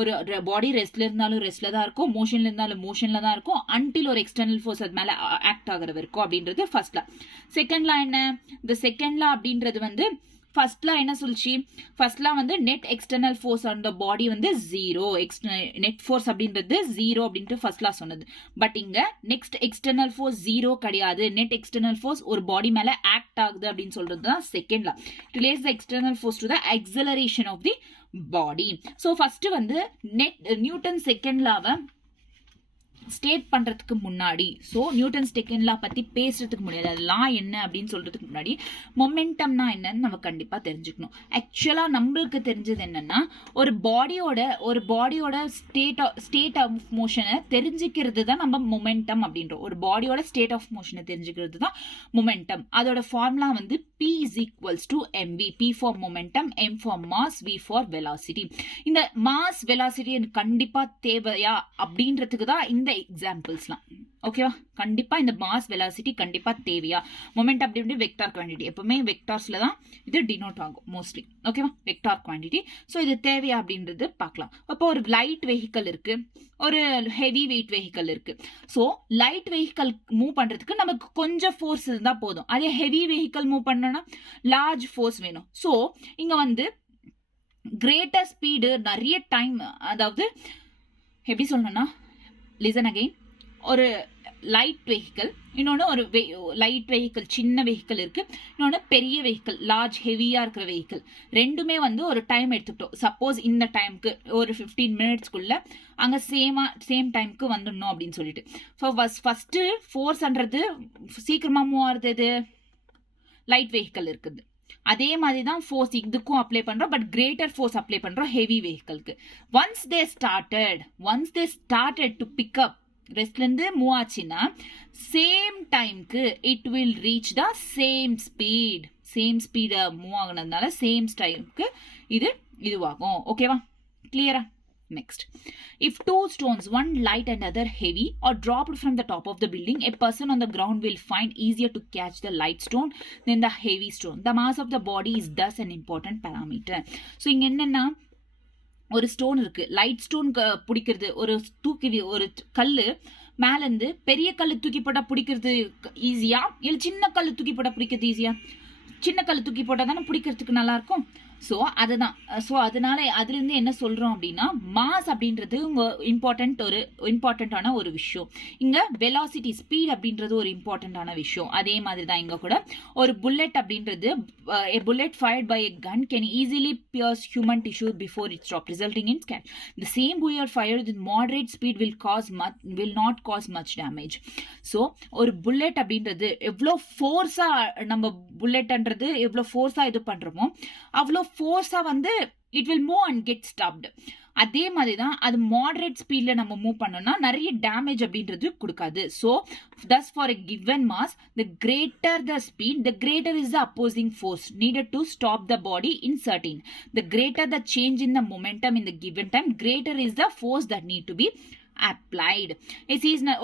ஒரு பாடி ரெஸ்ட்ல இருந்தாலும் ரெஸ்ட்ல தான் இருக்கும், மோஷன்ல இருந்தாலும் மோஷன்ல தான் இருக்கும், அன்டில் ஒரு எக்ஸ்டர்னல் ஃபோர்ஸ் அது மேல ஆக்ட் ஆகிற வரைக்கும் அப்படின்றது ஃபர்ஸ்ட் லா. செகண்ட் லா என்ன? இந்த செகண்ட் லா அப்படின்றது வந்து ஃபர்ஸ்ட் லா என்ன சொல்லிச்சு? ஃபர்ஸ்ட் லா வந்து net external force on the body வந்து ஜீரோ, நெட் ஃபோர்ஸ் அப்படின்றது ஜீரோ அப்படின்ட்டு ஃபர்ஸ்ட் லா சொன்னது. பட் இங்க நெக்ஸ்ட் எக்ஸ்டர்னல் ஃபோர்ஸ் ஜீரோ கிடையாது, நெட் எக்ஸ்டர்னல் ஃபோர்ஸ் ஒரு பாடி மேல ஆக்ட் ஆகுது அப்படின்னு சொல்றது தான் second law. It relates the external force to the acceleration of the body. So first வந்து நியூட்டன் செகண்ட் லாவை ஸ்டேட் பண்றதுக்கு முன்னாடி, ஸோ நியூட்டன் செகண்ட் லா பத்தி பேசுறதுக்கு முன்னாடி, அது லா என்ன அப்படின்னு சொல்றதுக்கு முன்னாடி மொமெண்டம்னா என்னன்னு நம்ம கண்டிப்பா தெரிஞ்சுக்கணும். ஆக்சுவலா நம்மளுக்கு தெரிஞ்சது என்னன்னா, ஒரு பாடியோட ஸ்டேட் ஆஃப் மோஷனை தெரிஞ்சுக்கிறது தான் நம்ம மொமெண்டம் அப்படின்றோம். ஒரு பாடியோட ஸ்டேட் ஆஃப் மோஷனை தெரிஞ்சுக்கிறது தான் மொமெண்டம். அதோட ஃபார்முலா வந்து P is equals to mv. P for momentum, m for mass, v for velocity. இந்த மாஸ் வெலாசிட்டி கண்டிப்பா தேவையா அப்படின்றதுக்கு தான் இந்த எக்ஸாம்பிள்ஸ்லாம். ஓகேவா? கண்டிப்பா இந்த மாஸ் வெலாசிட்டி கண்டிப்பா தேவையா? மொமெண்ட் அப்படி வெக்டார் குவான்டிட்டி, எப்பவுமே வெக்டார்ஸ்ல தான் இது டினோட் ஆகும் மோஸ்ட்லி. ஓகேவா? Vector quantity. ஸோ இது தேவையா அப்படின்றது பார்க்கலாம். அப்போ ஒரு லைட் வெஹிக்கல் இருக்கு, ஒரு ஹெவி வெயிட் வெஹிக்கல் இருக்கு. ஸோ லைட் வெஹிக்கல் மூவ் பண்றதுக்கு நமக்கு கொஞ்சம் ஃபோர்ஸ் இருந்தா போதும். அதே ஹெவி வெஹிக்கல் மூவ் பண்ணோம்னா லார்ஜ் ஃபோர்ஸ் வேணும். ஸோ இங்க வந்து கிரேட்டர் ஸ்பீடு, நிறைய டைம், அதாவது எப்படி சொல்லணும்னா, லிசன் அகைன், ஒரு லைட் வெஹிக்கல், இன்னொன்று ஒரு லைட் வெஹிக்கல், சின்ன வெஹிக்கல் இருக்கு, இன்னொன்று பெரிய வெஹிக்கல், லார்ஜ் ஹெவியா இருக்கிற வெஹிக்கல். ரெண்டுமே வந்து ஒரு டைம் எடுத்துக்கிட்டோம். சப்போஸ் இந்த டைமுக்கு ஒரு 15 மினிட்ஸ்க்குள்ள அங்கே சேம் டைமுக்கு வந்துடணும் அப்படின்னு சொல்லிட்டு. ஸோ ஃபர்ஸ்ட் ஃபோர்ஸ்ன்றது சீக்கிரமா மூவ் ஆகுறது லைட் வெஹிக்கல் இருக்குது. அதே மாதிரி தான் ஃபோர்ஸ் இதுக்கும் அப்ளை பண்றோம், பட் கிரேட்டர் ஃபோர்ஸ் அப்ளை பண்றோம் ஹெவி வெஹிக்கலுக்கு. Once they started to pick up, ரெஸ்ட்ல இருந்து மூவ் ஆச்சுன்னா சேம் டைம்க்கு it will reach the same speed move ஆகுனதுனால சேம் டைம்க்கு இதுவாகும். ஓகேவா? கிளியரா? Next, if two stones, one light and other heavy, are dropped from the top of the building, a person on the ground will find easier to catch the light stone than the heavy stone. The mass of the body is thus an important parameter. So இங்க என்னன்னா, ஒரு stone இருக்கு, light stone பிடிக்கிறது, ஒரு கல்லு மேல இருந்து பெரிய கல்லு தூக்கி போட்டா பிடிக்கிறது ஈஸியா, இல்ல சின்ன கல்லு தூக்கி போட்டா பிடிக்கிறது ஈஸியா? சின்ன கல்லு தூக்கி போட்டா தானே பிடிக்கிறதுக்கு நல்லா இருக்கும். ஸோ அதுதான். ஸோ அதனால அதுல இருந்து என்ன சொல்றோம் அப்படின்னா, மாஸ் அப்படின்றது இம்பார்ட்டன்டான ஒரு விஷயம். இங்க வெலாசிட்டி, ஸ்பீட் அப்படின்றது ஒரு இம்பார்ட்டன்டான விஷயம். அதே மாதிரி தான் இங்க கூட ஒரு புல்லட் அப்படின்றது, a bullet fired by a gun can easily pierce human tissue before it stops, resulting in scath. The same bullet fired with moderate speed will not cause much damage. So ஒரு bullet அப்படின்றது எவ்வளோ ஃபோர்ஸா, நம்ம புல்லட்ன்றது எவ்வளோ ஃபோர்ஸா இது பண்றோமோ அவ்வளோ ஃபோர்ஸா வந்து it will move and get stopped. அதே மாதிரி தான் அது மாடரேட் ஸ்பீட்ல நம்ம மூவ் பண்ணோம்னா நிறைய டேமேஜ் அப்படின்றது கொடுக்காது. So thus for a given mass, the greater the speed, the greater is the opposing force needed to stop the body in certain. The greater the change in the momentum in the given time, greater is the force that need to be applied.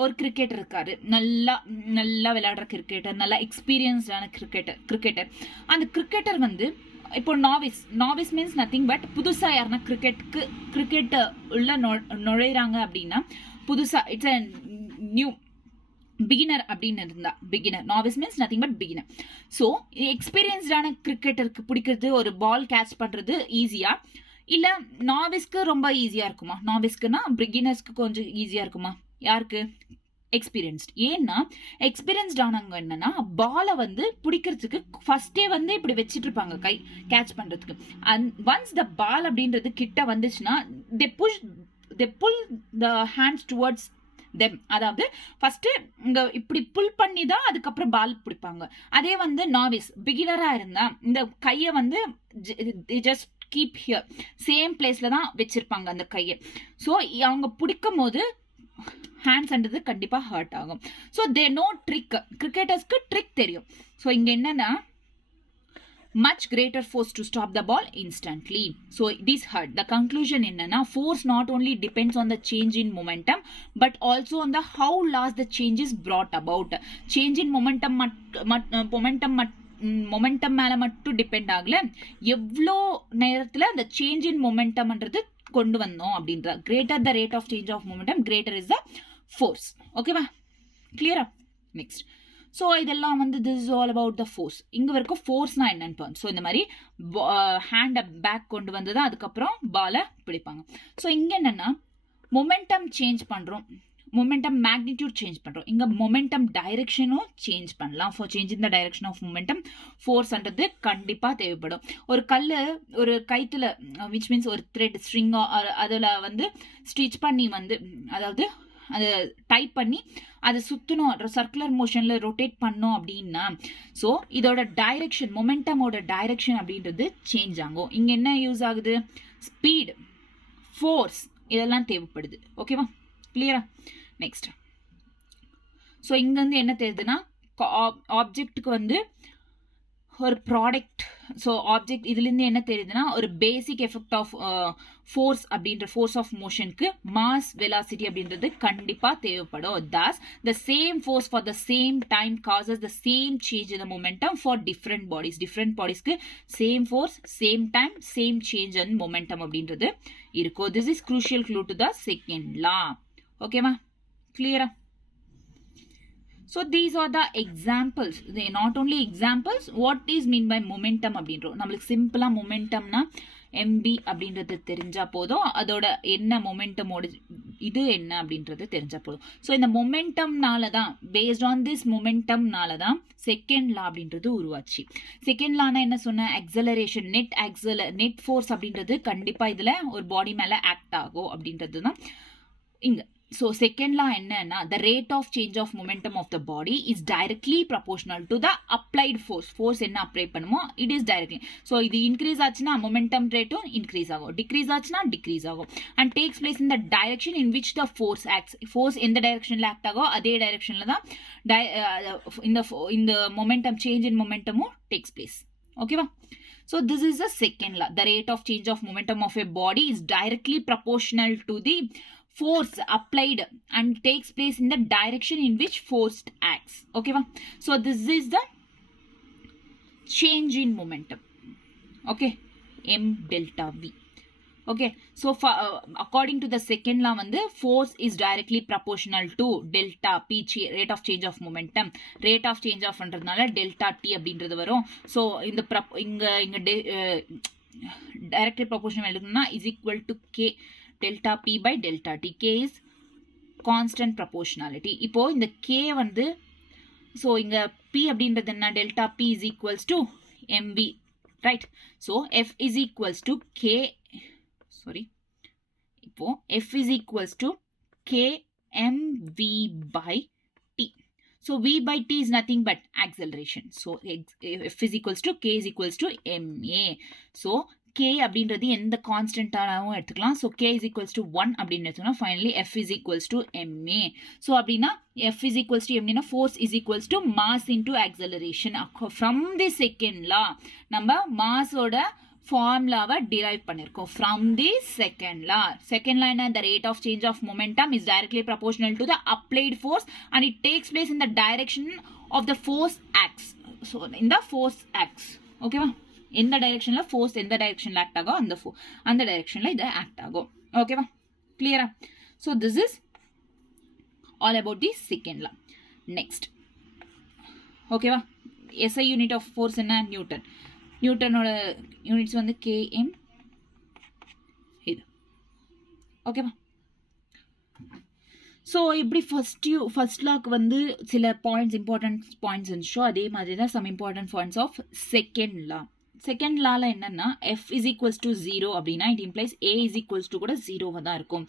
ஒரு cricketer இருக்காரு, நல்லா விளையாடுற cricketer, நல்லா எக்ஸ்பீரியன்ஸ்டான cricketer. அந்த cricketer வந்து இப்போ novice means nothing but புதுசா யாருன்னா கிரிக்கெட் உள்ள நுழைறாங்க அப்படின்னா, புதுசா இட்ஸ் அ நியூ பிகினர் அப்படின்னு இருந்தா, beginner, novice means nothing but beginner. So எக்ஸ்பீரியன்ஸ்டான கிரிக்கெட்டருக்கு பிடிக்கிறது, ஒரு பால் கேட்ச் பண்றது ஈஸியா, இல்லை நாவிஸ்க்கு ரொம்ப ஈஸியாக இருக்குமா? நாவிஸ்க்குன்னா பிகினர்ஸ்க்கு கொஞ்சம் ஈஸியாக இருக்குமா? யாருக்கு? எக்ஸ்பீரியன்ஸ்ட். ஏன்னா எக்ஸ்பீரியன்ஸ்ட் ஆனவங்க என்னன்னா பாலை வந்து பிடிக்கிறதுக்கு ஃபர்ஸ்டே வந்து இப்படி வச்சுட்டு இருப்பாங்க கை கேட்ச் பண்றதுக்கு. அண்ட் ஒன்ஸ் த பால் அப்படின்றது கிட்ட வந்துச்சுன்னா தே புல் த ஹேண்ட்ஸ் டுவர்ட்ஸ் தெம். அதாவது ஃபர்ஸ்ட் இங்க இப்படி புல் பண்ணி தான் அதுக்கப்புறம் பால் பிடிப்பாங்க. அதே வந்து நாவிஸ் பிகினரா இருந்தா இந்த கையை வந்து ஜஸ்ட் கீப் ஹியர் சேம் பிளேஸ்ல தான் வச்சிருப்பாங்க அந்த கையை. ஸோ அவங்க பிடிக்கும் போது ஹேண்ட்ஸ்ன்றது கண்டிப்பாக ஹர்ட் ஆகும். So they know trick. கிரிக்கெட்டர்ஸ்க்கு ட்ரிக் தெரியும். ஸோ இங்கே என்னன்னா much greater force to stop the ball instantly. So this hurt. The conclusion என்னன்னா force not only depends on the change in momentum but also on the how large the change is brought about. Change in momentum மேல மட்டும் depend ஆகல, எவ்வளோ நேரத்தில் அந்த change in மொமெண்டம்ன்றது கொண்டு வந்தோம் அப்படின்ற. Greater the rate of change of momentum greater is the force. ஓகேவா? கிளியரா? நெக்ஸ்ட். ஸோ இதெல்லாம் வந்து this is all about the force. இங்கே வரைக்கும் ஃபோர்ஸ்னா என்னன்னு பாருங்க. ஸோ இந்த மாதிரி ஹேண்டை பேக் கொண்டு வந்து தான் அதுக்கப்புறம் பாலை பிடிப்பாங்க. ஸோ இங்கே என்னென்னா மொமெண்டம் சேஞ்ச் பண்ணுறோம், மொமெண்டம் மேக்னிடியூட் சேஞ்ச் பண்ணுறோம். இங்கே மொமெண்டம் டைரெக்ஷனும் சேஞ்ச் பண்ணலாம். For change in the direction of momentum ஃபோர்ஸ்ன்றது கண்டிப்பாக தேவைப்படும். ஒரு கல் ஒரு கைத்தில் விச் மீன்ஸ் ஒரு த்ரெட் ஸ்ட்ரிங்கோ அதில் வந்து ஸ்டிச் பண்ணி வந்து அதாவது அதை டைப் பண்ணி அதை சுற்றணும், சர்க்குலர் மோஷனில் ரொட்டேட் பண்ணோம் அப்படின்னா ஸோ இதோட டைரெக்ஷன் மொமெண்டமோட டைரெக்ஷன் அப்படின்றது சேஞ்ச் ஆகும். இங்கே என்ன யூஸ் ஆகுது? ஸ்பீடு, ஃபோர்ஸ் இதெல்லாம் தேவைப்படுது. ஓகேவா? கிளியரா? நெக்ஸ்ட். ஸோ இங்கேருந்து என்ன தெரியுதுன்னா ஆப்ஜெக்டுக்கு வந்து ஒரு ப்ராடக்ட். ஸோ ஆப்ஜெக்ட் இதுலேருந்து என்ன தெரியுதுன்னா ஒரு பேசிக் எஃபெக்ட் ஆஃப் ஃபோர்ஸ் அப்படின்ற ஃபோர்ஸ் ஆஃப் மோஷனுக்கு மாஸ் வெலாசிட்டி அப்படின்றது கண்டிப்பாக தேவைப்படும். Thus the same force for the same time causes the same change in the momentum for different bodies. Different பாடிஸ்க்கு same force same time same change in momentum அப்படின்றது இருக்கும். This is crucial clue to the second law. ஓகேவா? கிளியரா? So these are the examples. They not only examples. What is mean by momentum அப்படின்றோம். நம்மளுக்கு சிம்பிளா மொமெண்டம்னா mb அப்படின்றது தெரிஞ்சா போதும், அதோட என்ன மொமெண்டமோட இது என்ன அப்படின்றது தெரிஞ்சா போதும். ஸோ இந்த மொமெண்டம்னால தான் பேஸ்ட் ஆன் திஸ் மொமெண்டம்னால தான் செகண்ட் லா அப்படின்றது உருவாச்சு. செகண்ட் லானா என்ன சொன்ன? அக்சலரேஷன், நெட் ஃபோர்ஸ் அப்படின்றது கண்டிப்பாக இதில் ஒரு பாடி மேலே ஆக்ட் ஆகும் அப்படின்றது தான் இங்கே. So second law என்னன்னா the rate of change of momentum of the body is directly proportional to the applied force. Force என்ன அப்ளை பண்ணுமோ it is directly. So இது increase ஆச்சுன்னா momentum rate increase ஆகும், decrease ஆச்சுன்னா decrease ஆகும் and takes place in the direction in which the force acts. Force எந்த directionல act ஆகோ அதே directionல தான் இந்த momentum change in momentum takes place. ஓகேவா? So this is the second law. The rate of change of momentum of a body is directly proportional to the force applied and takes place in the direction in which force acts. Okay va? So this is the change in momentum. Okay, m delta v. Okay, so for, according to the second law வந்து force is directly proportional to delta p, rate of change of momentum. Rate of change of பண்றதுனால delta t அப்படின்றது வரும். So இந்த இங்க directly proportional எழுதணும்னா is equal to k delta p by delta t. K is constant proportionality. இப்போ இந்த k வந்து so இங்க p அப்படின்றது என்ன? delta p is equals to mv, right? So f is equals to k, sorry, இப்போ f is equals to k mv by t. So v by t is nothing but acceleration. So f is equals to k is equals to ma. So k அப்படின்றது எந்த கான்ஸ்டன்டாகவும் எடுத்துக்கலாம். So k is equals to 1 அப்படின்னு எடுத்துக்கலாம். Finally f is equals to ma. So அப்படின்னா f is equals to mனா force is equals to mass into acceleration. From the second law நம்ம மாஸோட ஃபார்முலாவை drive பண்ணியிருக்கோம். From the second law. Second law என்ன? The rate of change of momentum is directly proportional to the applied force and it takes place in the direction of the force acts. So in the force acts. ஓகேவா? எந்த டைரக்ஷன்ல force எந்த டைரக்ஷன்ல act ஆகும் அந்த டைரக்ஷன்ல இதை act ஆகும். ஓகேவா? கிளியரா? So this is all about the second law. Next. ஓகேவா? எஸ்ஐ யூனிட் ஆஃப் ஃபோர்ஸ் என்ன? நியூட்டன். நியூட்டனோட யூனிட்ஸ் வந்து கேஎம் ஓகேவா? ஸோ இப்படி ஃபர்ஸ்ட் லாக்கு வந்து சில பாயிண்ட்ஸ் இம்பார்ட்டன்ட் பாயிண்ட்ஸ் இருந்துச்சோ அதே மாதிரி தான் some important points of second law. Second லால என்னன்னா f is equals to 0 அப்படின்னா it implies a is equals to கூட 0 தான் இருக்கும்,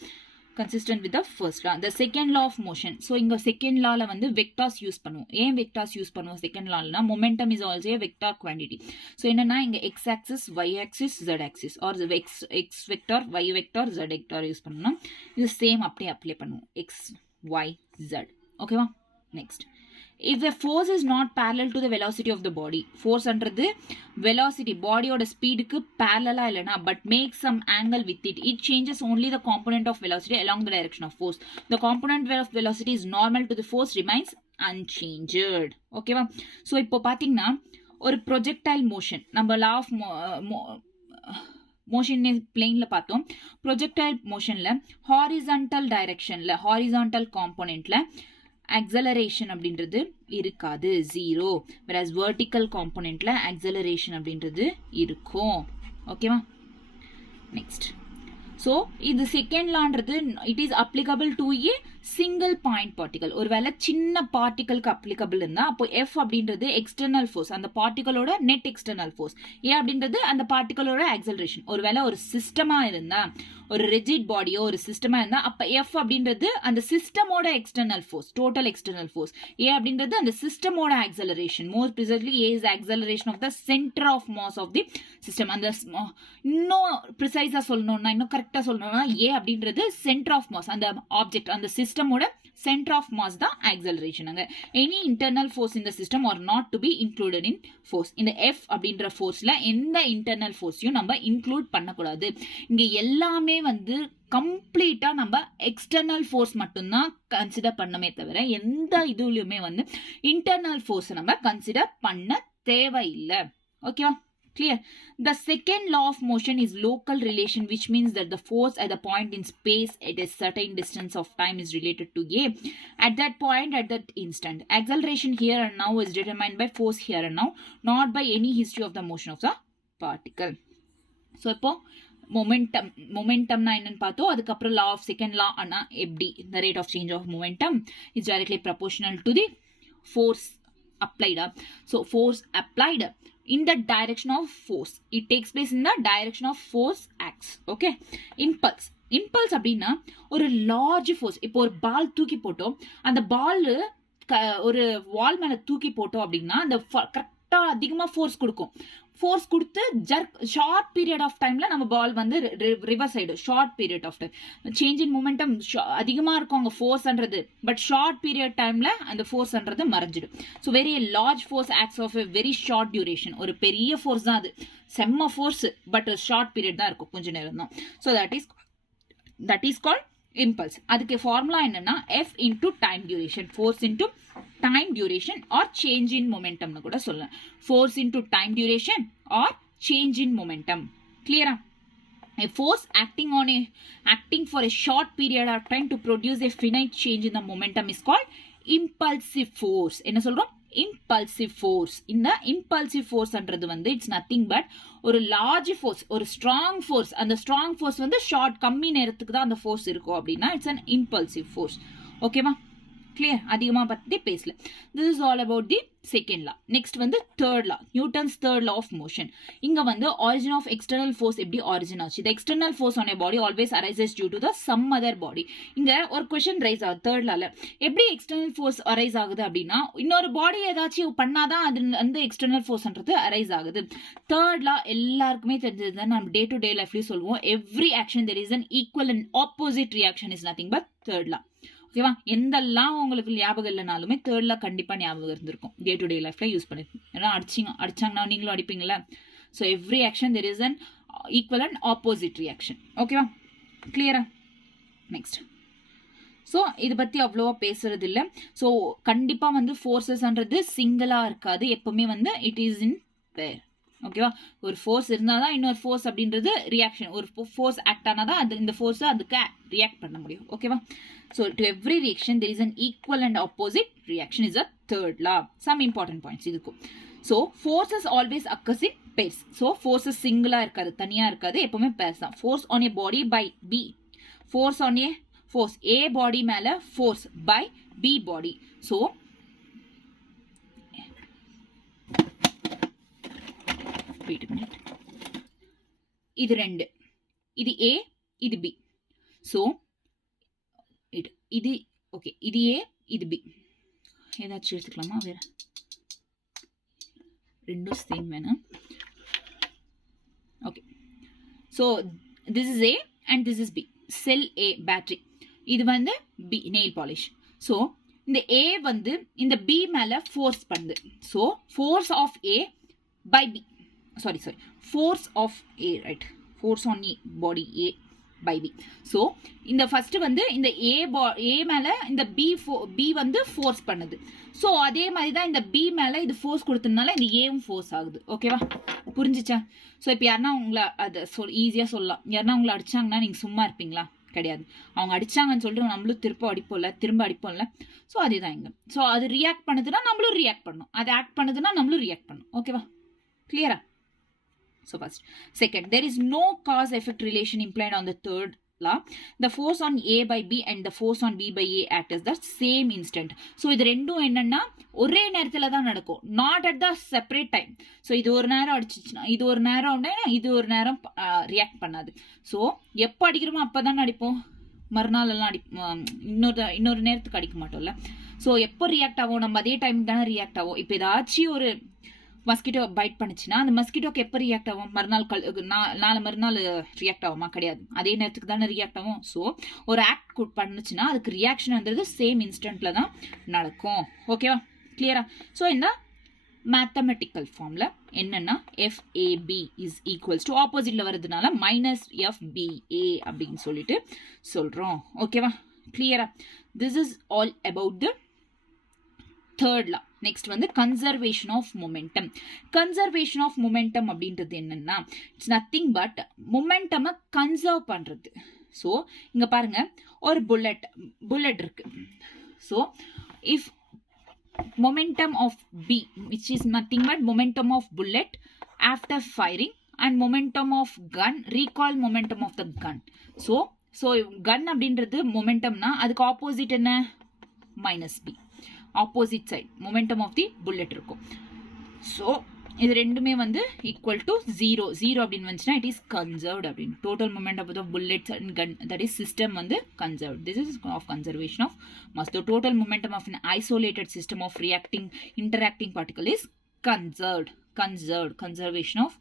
consistent with the first law. The second law of motion. So இங்க second lawல வந்து vectors யூஸ் பண்ணுவோம். ஏன் vectors யூஸ் பண்ணுவோம் second lawனா momentum is also a vector quantity. So என்னன்னா இங்க x axis, y axis, z axis or x vector, y vector, z vector use பண்ணனும். இது same அப்படியே அப்ளை பண்ணுவோம் x, y, z. ஓகேவா? Next, if the force is not parallel to the velocity of the body, force அன்றது velocity bodyயோட ஸ்பீடுக்கு parallel இல்லனா but makes some angle with it, it changes only the component of velocity along the direction of force. The component of velocity is normal to the force remains unchanged. ஓகேவா? So இப்போ பார்த்தீங்கன்னா ஒரு projectile motion நம்ம லா of motion பிளேன்ல பார்த்தோம். Projectile மோஷன்ல horizontal டைரக்ஷன்ல horizontal காம்போனென்ட்ல acceleration அப்படின்றது இருக்காது, 0. whereas vertical componentல acceleration அப்படின்றது இருக்கும். ஓகேவா? நெக்ஸ்ட், ஸோ இது செகண்ட் லான்றது it is applicable to a single point particle. ஒருவேளை சின்ன பார்ட்டிகலுக்கு அப்ளிகபிள் இருந்தா அப்போ எஃப் அப்படின்றது எக்ஸ்டர்னல் ஃபோர்ஸ், அந்த பார்ட்டிகலோட நெட் எக்ஸ்டர்னல் ஃபோர்ஸ். ஏ அப்படின்றது அந்த பார்ட்டிகலோட ஆக்சலரேஷன். ஒருவேளை ஒரு சிஸ்டமா இருந்தா, ஒரு ரிஜிட் பாடியோ ஒரு சிஸ்டமா இருந்தா அப்ப எஃப் அப்படின்றது அந்த சிஸ்டமோட external force, total external force. A அப்படின்றது அந்த சிஸ்டமோட acceleration. More precisely A is acceleration of the centre of mass of the system. அந்த இன்னும் ப்ரிசைஸா சொல்லணும்னா, இன்னும் கரெக்டா சொல்லணும்னா, ஏ அப்படின்றது சென்டர் ஆஃப் மாஸ், அந்த ஆப்ஜெக்ட் அந்த சிஸ்டமோட center of mass தான் acceleration. any internal force in the system are not to be included in force. இந்த F அப்படின்ற forceல எந்த internal forceயும் நம்ம include பண்ணக்கூடாது. இங்க எல்லாமே வந்து கம்ப்ளீட்டா நம்ம எக்ஸ்டர்னல் ஃபோர்ஸ் மட்டும்தான் கன்சிடர் பண்ணமே தவிர எந்த இதுலயுமே வந்து இன்டர்னல் ஃபோர்ஸ் நம்ம கன்சிடர் பண்ண தேவையில்லை. ஓகேவா? Clear? The second law of motion is local relation, which means that the force at the point in space at a certain distance of time is related to A at that point at that instant. Acceleration here and now is determined by force here and now, not by any history of the motion of the particle. So இப்போ momentum na என்னன்னு பார்த்தோம். அதுக்கப்புறம் law of second law ஆனா எப்படி, the rate of change of momentum is directly proportional to the force applied. So force applied in the direction of force, it takes place in the direction of force acts. Okay? impulse அப்படின்னா ஒரு large force. இப்போ ஒரு பால் தூக்கி போட்டோம், அந்த பால் ஒரு வால் மேல தூக்கி போட்டோம் அப்படின்னா அந்த கரெக்டா அதிகமா ஃபோர்ஸ் கொடுக்கும். ஃபோர்ஸ் கொடுத்து ஜர்க் ஷார்ட் பீரியட் ஆஃப் டைம்ல நம்ம பால் வந்து ரிவர்ஸ் ஆயிடும். Short period of time change in momentum அதிகமா இருக்கும் அங்க ஃபோர்ஸ்ன்றது, பட் ஷார்ட் பீரியட் டைம்ல அந்த ஃபோர்ஸ்ன்றது மறைஞ்சிடும். So very large force acts of a very short duration. ஒரு பெரிய ஃபோர்ஸ் தான் அது, செம்ம ஃபோர்ஸ், பட் ஷார்ட் பீரியட் தான் இருக்கும், கொஞ்ச நேரம் தான். So that is called impulse. அதுக்கு ஃபார்முலா என்னன்னா F into time duration, force into time duration or change in momentum னு கூட சொல்லலாம். force into time duration or change in momentum. clear? A force acting for a short period of time to produce a finite change in the momentum is called impulsive force. என்ன சொல்றோம்? impulsive force. இந்த impulsive force அன்றது வந்து it's nothing but ஒரு large force, ஒரு strong force. அந்த strong force வந்து short கம்மி நேரத்துக்கு தான் அந்த ஃபோர்ஸ் இருக்கும் அப்படின்னா இட்ஸ் அன் impulsive force. ஓகேவா? கிளியர்? அதிகமாக பற்றி பேசல. This is all about the second law. Next வந்து third law, Newton's third law of motion. இங்க வந்து ஆரிஜின் ஆஃப் எக்ஸ்டர்னல் ஃபோர்ஸ் எப்படி ஆரிஜின் ஆச்சு? The external force on a body always arises due to the some other body. இங்க ஒரு question raise ஆகுது third லால, எப்படி எக்ஸ்டர்னல் ஃபோர்ஸ் அரைஸ் ஆகுது அப்படின்னா இன்னொரு பாடி ஏதாச்சும் பண்ணாதான் அது வந்து எக்ஸ்டர்னல் ஃபோர்ஸ்ன்றது அரைஸ் ஆகுது. தேர்ட் லா எல்லாருக்குமே தெரிஞ்சது, நம்ம டே டு டே லைஃப்லயும் சொல்லுவோம், every action there is an equal and opposite reaction is nothing but third law. ஓகேவா? எந்தெல்லாம் உங்களுக்கு ஞாபகம் இல்லைனாலுமே தேர்ட்ல கண்டிப்பா ஞாபகம் இருந்திருக்கும். டே டு டே லைஃப்ல யூஸ் பண்ணிருக்கோம். ஏன்னா அடிச்சாங்கன்னா நீங்களும் அடிப்பீங்களா? So every action there is an equal and opposite reaction. ஓகேவா? கிளியரா? நெக்ஸ்ட், ஸோ இதை பற்றி அவ்வளோவா பேசுறது இல்லை. ஸோ கண்டிப்பாக வந்து ஃபோர்ஸஸ்ன்றது சிங்கிளாக இருக்காது, எப்பவுமே வந்து இட் இஸ் இன் பேர். ஓகேவா? ஒரு ஃபோர்ஸ் இருந்தால் தான் இன்னொரு ஃபோர்ஸ் அப்படின்றது ரியாக்ஷன், ஒரு ஃபோர்ஸ் ஆக்ட் ஆனால் தான் அது இந்த ஃபோர்ஸை அதுக்கு ரியாக்ட் பண்ண முடியும். ஓகேவா? So to every reaction there is an equal and opposite reaction is a third law. Some important points இதுக்கும். So forces always occurs in pairs. So forces சிங்கிளாக இருக்காது, தனியாக இருக்காது, எப்பவுமே பேர்ஸ் தான். Force on a body by B, force on a force A body மேல force by B body. So wait a minute. இது ரெண்டு, இது A, இது B. So இது ஓகே, இது A, இது B. ஏதாச்சும் எடுத்துக்கலாமா? வேற ரெண்டும் சேம் வேணும். Okay, so this is A and this is B. Cell A battery, இது வந்து B நெயில் பாலிஷ். ஸோ இந்த A வந்து இந்த B மேல ஃபோர்ஸ் பண்ணுது. So force of A by B, sorry force of A, right, force on E body A by B. So இந்த first வந்து இந்த A மேல இந்த B வந்து ஃபோர்ஸ் பண்ணுது. ஸோ அதே மாதிரி தான் இந்த B மேல இது ஃபோர்ஸ் கொடுத்ததுனால இந்த ஏவும் ஃபோர்ஸ் ஆகுது. ஓகேவா, புரிஞ்சிச்சா? ஸோ இப்போ யாருன்னா உங்களை அதை ஈஸியாக சொல்லலாம், யாருன்னா உங்களை அடிச்சாங்கன்னா நீங்கள் சும்மா இருப்பீங்களா? கிடையாது. அவங்க அடிச்சாங்கன்னு சொல்லிட்டு நம்மளும் திரும்ப அடிப்போம்ல. ஸோ அதே தான் இங்கே. ஸோ அது ரியாக்ட் பண்ணுதுன்னா நம்மளும் ரியாக்ட் பண்ணணும், அது ஆக்ட் பண்ணுதுன்னா நம்மளும் ரியாக்ட் பண்ணணும். ஓகேவா, கிளியரா? So first. Second, there is no cause-effect relation implied on the third law. The force on A by B and the force on B by A act as the same instant. So இது ரெண்டும் என்னன்னா ஒரே நேரத்தில் தான் நடக்கும், not at the separate time. So இது ஒரு நேரம் அடிச்சிச்சுன்னா இது ஒரு நேரம், இது ஒரு நேரம் ரியாக்ட் பண்ணாது. ஸோ எப்போ அடிக்கிறோமோ அப்போ தான் அடிப்போம், மறுநாள் எல்லாம் இன்னொரு நேரத்துக்கு அடிக்க மாட்டோம்ல. ஸோ எப்போ ரியாக்ட் ஆகும்? நம்ம அதே டைம் தானே ரியாக்ட் ஆகும். இப்போ ஏதாச்சும் ஒரு மஸ்கிட்டோ பைட் பண்ணுச்சுன்னா அந்த மஸ்கிட்டோக்கு எப்போ ரியாக்ட் ஆகும்? மறுநாள் ரியாக்ட் ஆகுமா? கிடையாது, அதே நேரத்துக்கு தானே ரியாக்ட் ஆகும். ஸோ ஒரு ஆக்ட் பண்ணுச்சுன்னா அதுக்கு ரியாக்ஷன்ன்றது சேம் இன்ஸ்டன்ட்ல தான் நடக்கும். ஓகேவா, கிளியரா? ஸோ இந்த மேத்தமெட்டிக்கல் ஃபார்ம்ல என்னன்னா FAB இஸ் ஈக்குவல்ஸ் டு ஆப்போசிட்ல வருதுனால -FBA அப்படின்னு சொல்லிட்டு சொல்றோம். ஓகேவா, கிளியரா? This is all about the third law. Next வந்து conservation of momentum. Conservation of momentum அப்படின்றது என்னன்னா இட்ஸ் நத்திங் பட் மொமெண்டமை கன்சர்வ் பண்றது. ஸோ இங்க பாருங்க, ஒரு புல்லட் இருக்கு. So if momentum of B, which is nothing but momentum of bullet after firing, and momentum of gun, recoil momentum of the gun. So gun அப்படின்றது momentumனா அதுக்கு opposite என்ன? -B. Opposite side momentum of the bullet இருக்கும். So இது ரெண்டுமே வந்து equal to 0 அப்படின்னு வந்துச்சுன்னா it is conserved அப்படின்னு. Total momentum of the bullets and gun, that is system வந்து conserved. This is of conservation of mass. The total momentum of an isolated system of interacting particle is conserved. Conservation of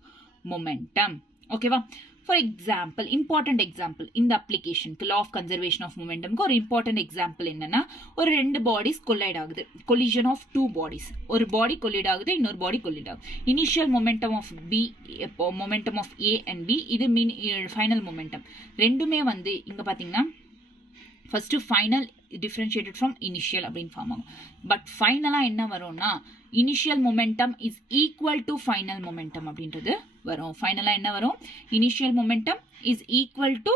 momentum. ஓகேவா? For example, important example இந்த அப்ளிகேஷனுக்கு law of conservation of மொமெண்டம்க்கு ஒரு இம்பார்ட்டன்ட் எக்ஸாம்பிள் என்னன்னா, ஒரு ரெண்டு பாடிஸ் கொலைட் ஆகுது, கொலிஷன் ஆஃப் டூ பாடிஸ். ஒரு பாடி கொலிட் ஆகுது, இன்னொரு பாடி கொலிட் ஆகுது. Initial momentum of B, momentum of A and B, இது ஃபைனல் மொமெண்டம். ரெண்டுமே வந்து இங்கே பார்த்தீங்கன்னா first final differentiated from initial அப்படின்னு ஃபார்ம் ஆகும். பட் ஃபைனலாக என்ன வரும்னா initial momentum is equal to final momentum அப்படின்றது வரும். ஃபைனலாக என்ன வரும்? Initial momentum is equal to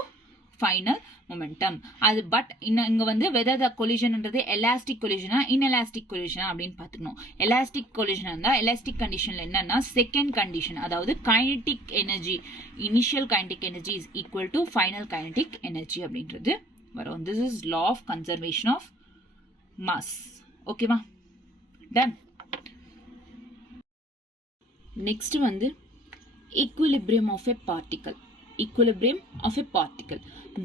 final momentum. அது பட் இங்கே வந்து வெதர் த கொலிஷன்ன்றது எலாஸ்டிக் கொலிஷனா இன்எலாஸ்டிக் கொலிஷனா அப்படின்னு பார்த்துக்கணும். எலாஸ்டிக் கொலிஷன் இருந்தால் எலாஸ்டிக் கண்டிஷனில் என்னன்னா செகண்ட் கண்டிஷன், அதாவது kinetic energy, initial kinetic energy is equal to final kinetic energy அப்படின்றது வரும். This is law of conservation of mass. ஓகேவா? டன். நெக்ஸ்ட் வந்து equilibrium of a particle. Equilibrium of a particle.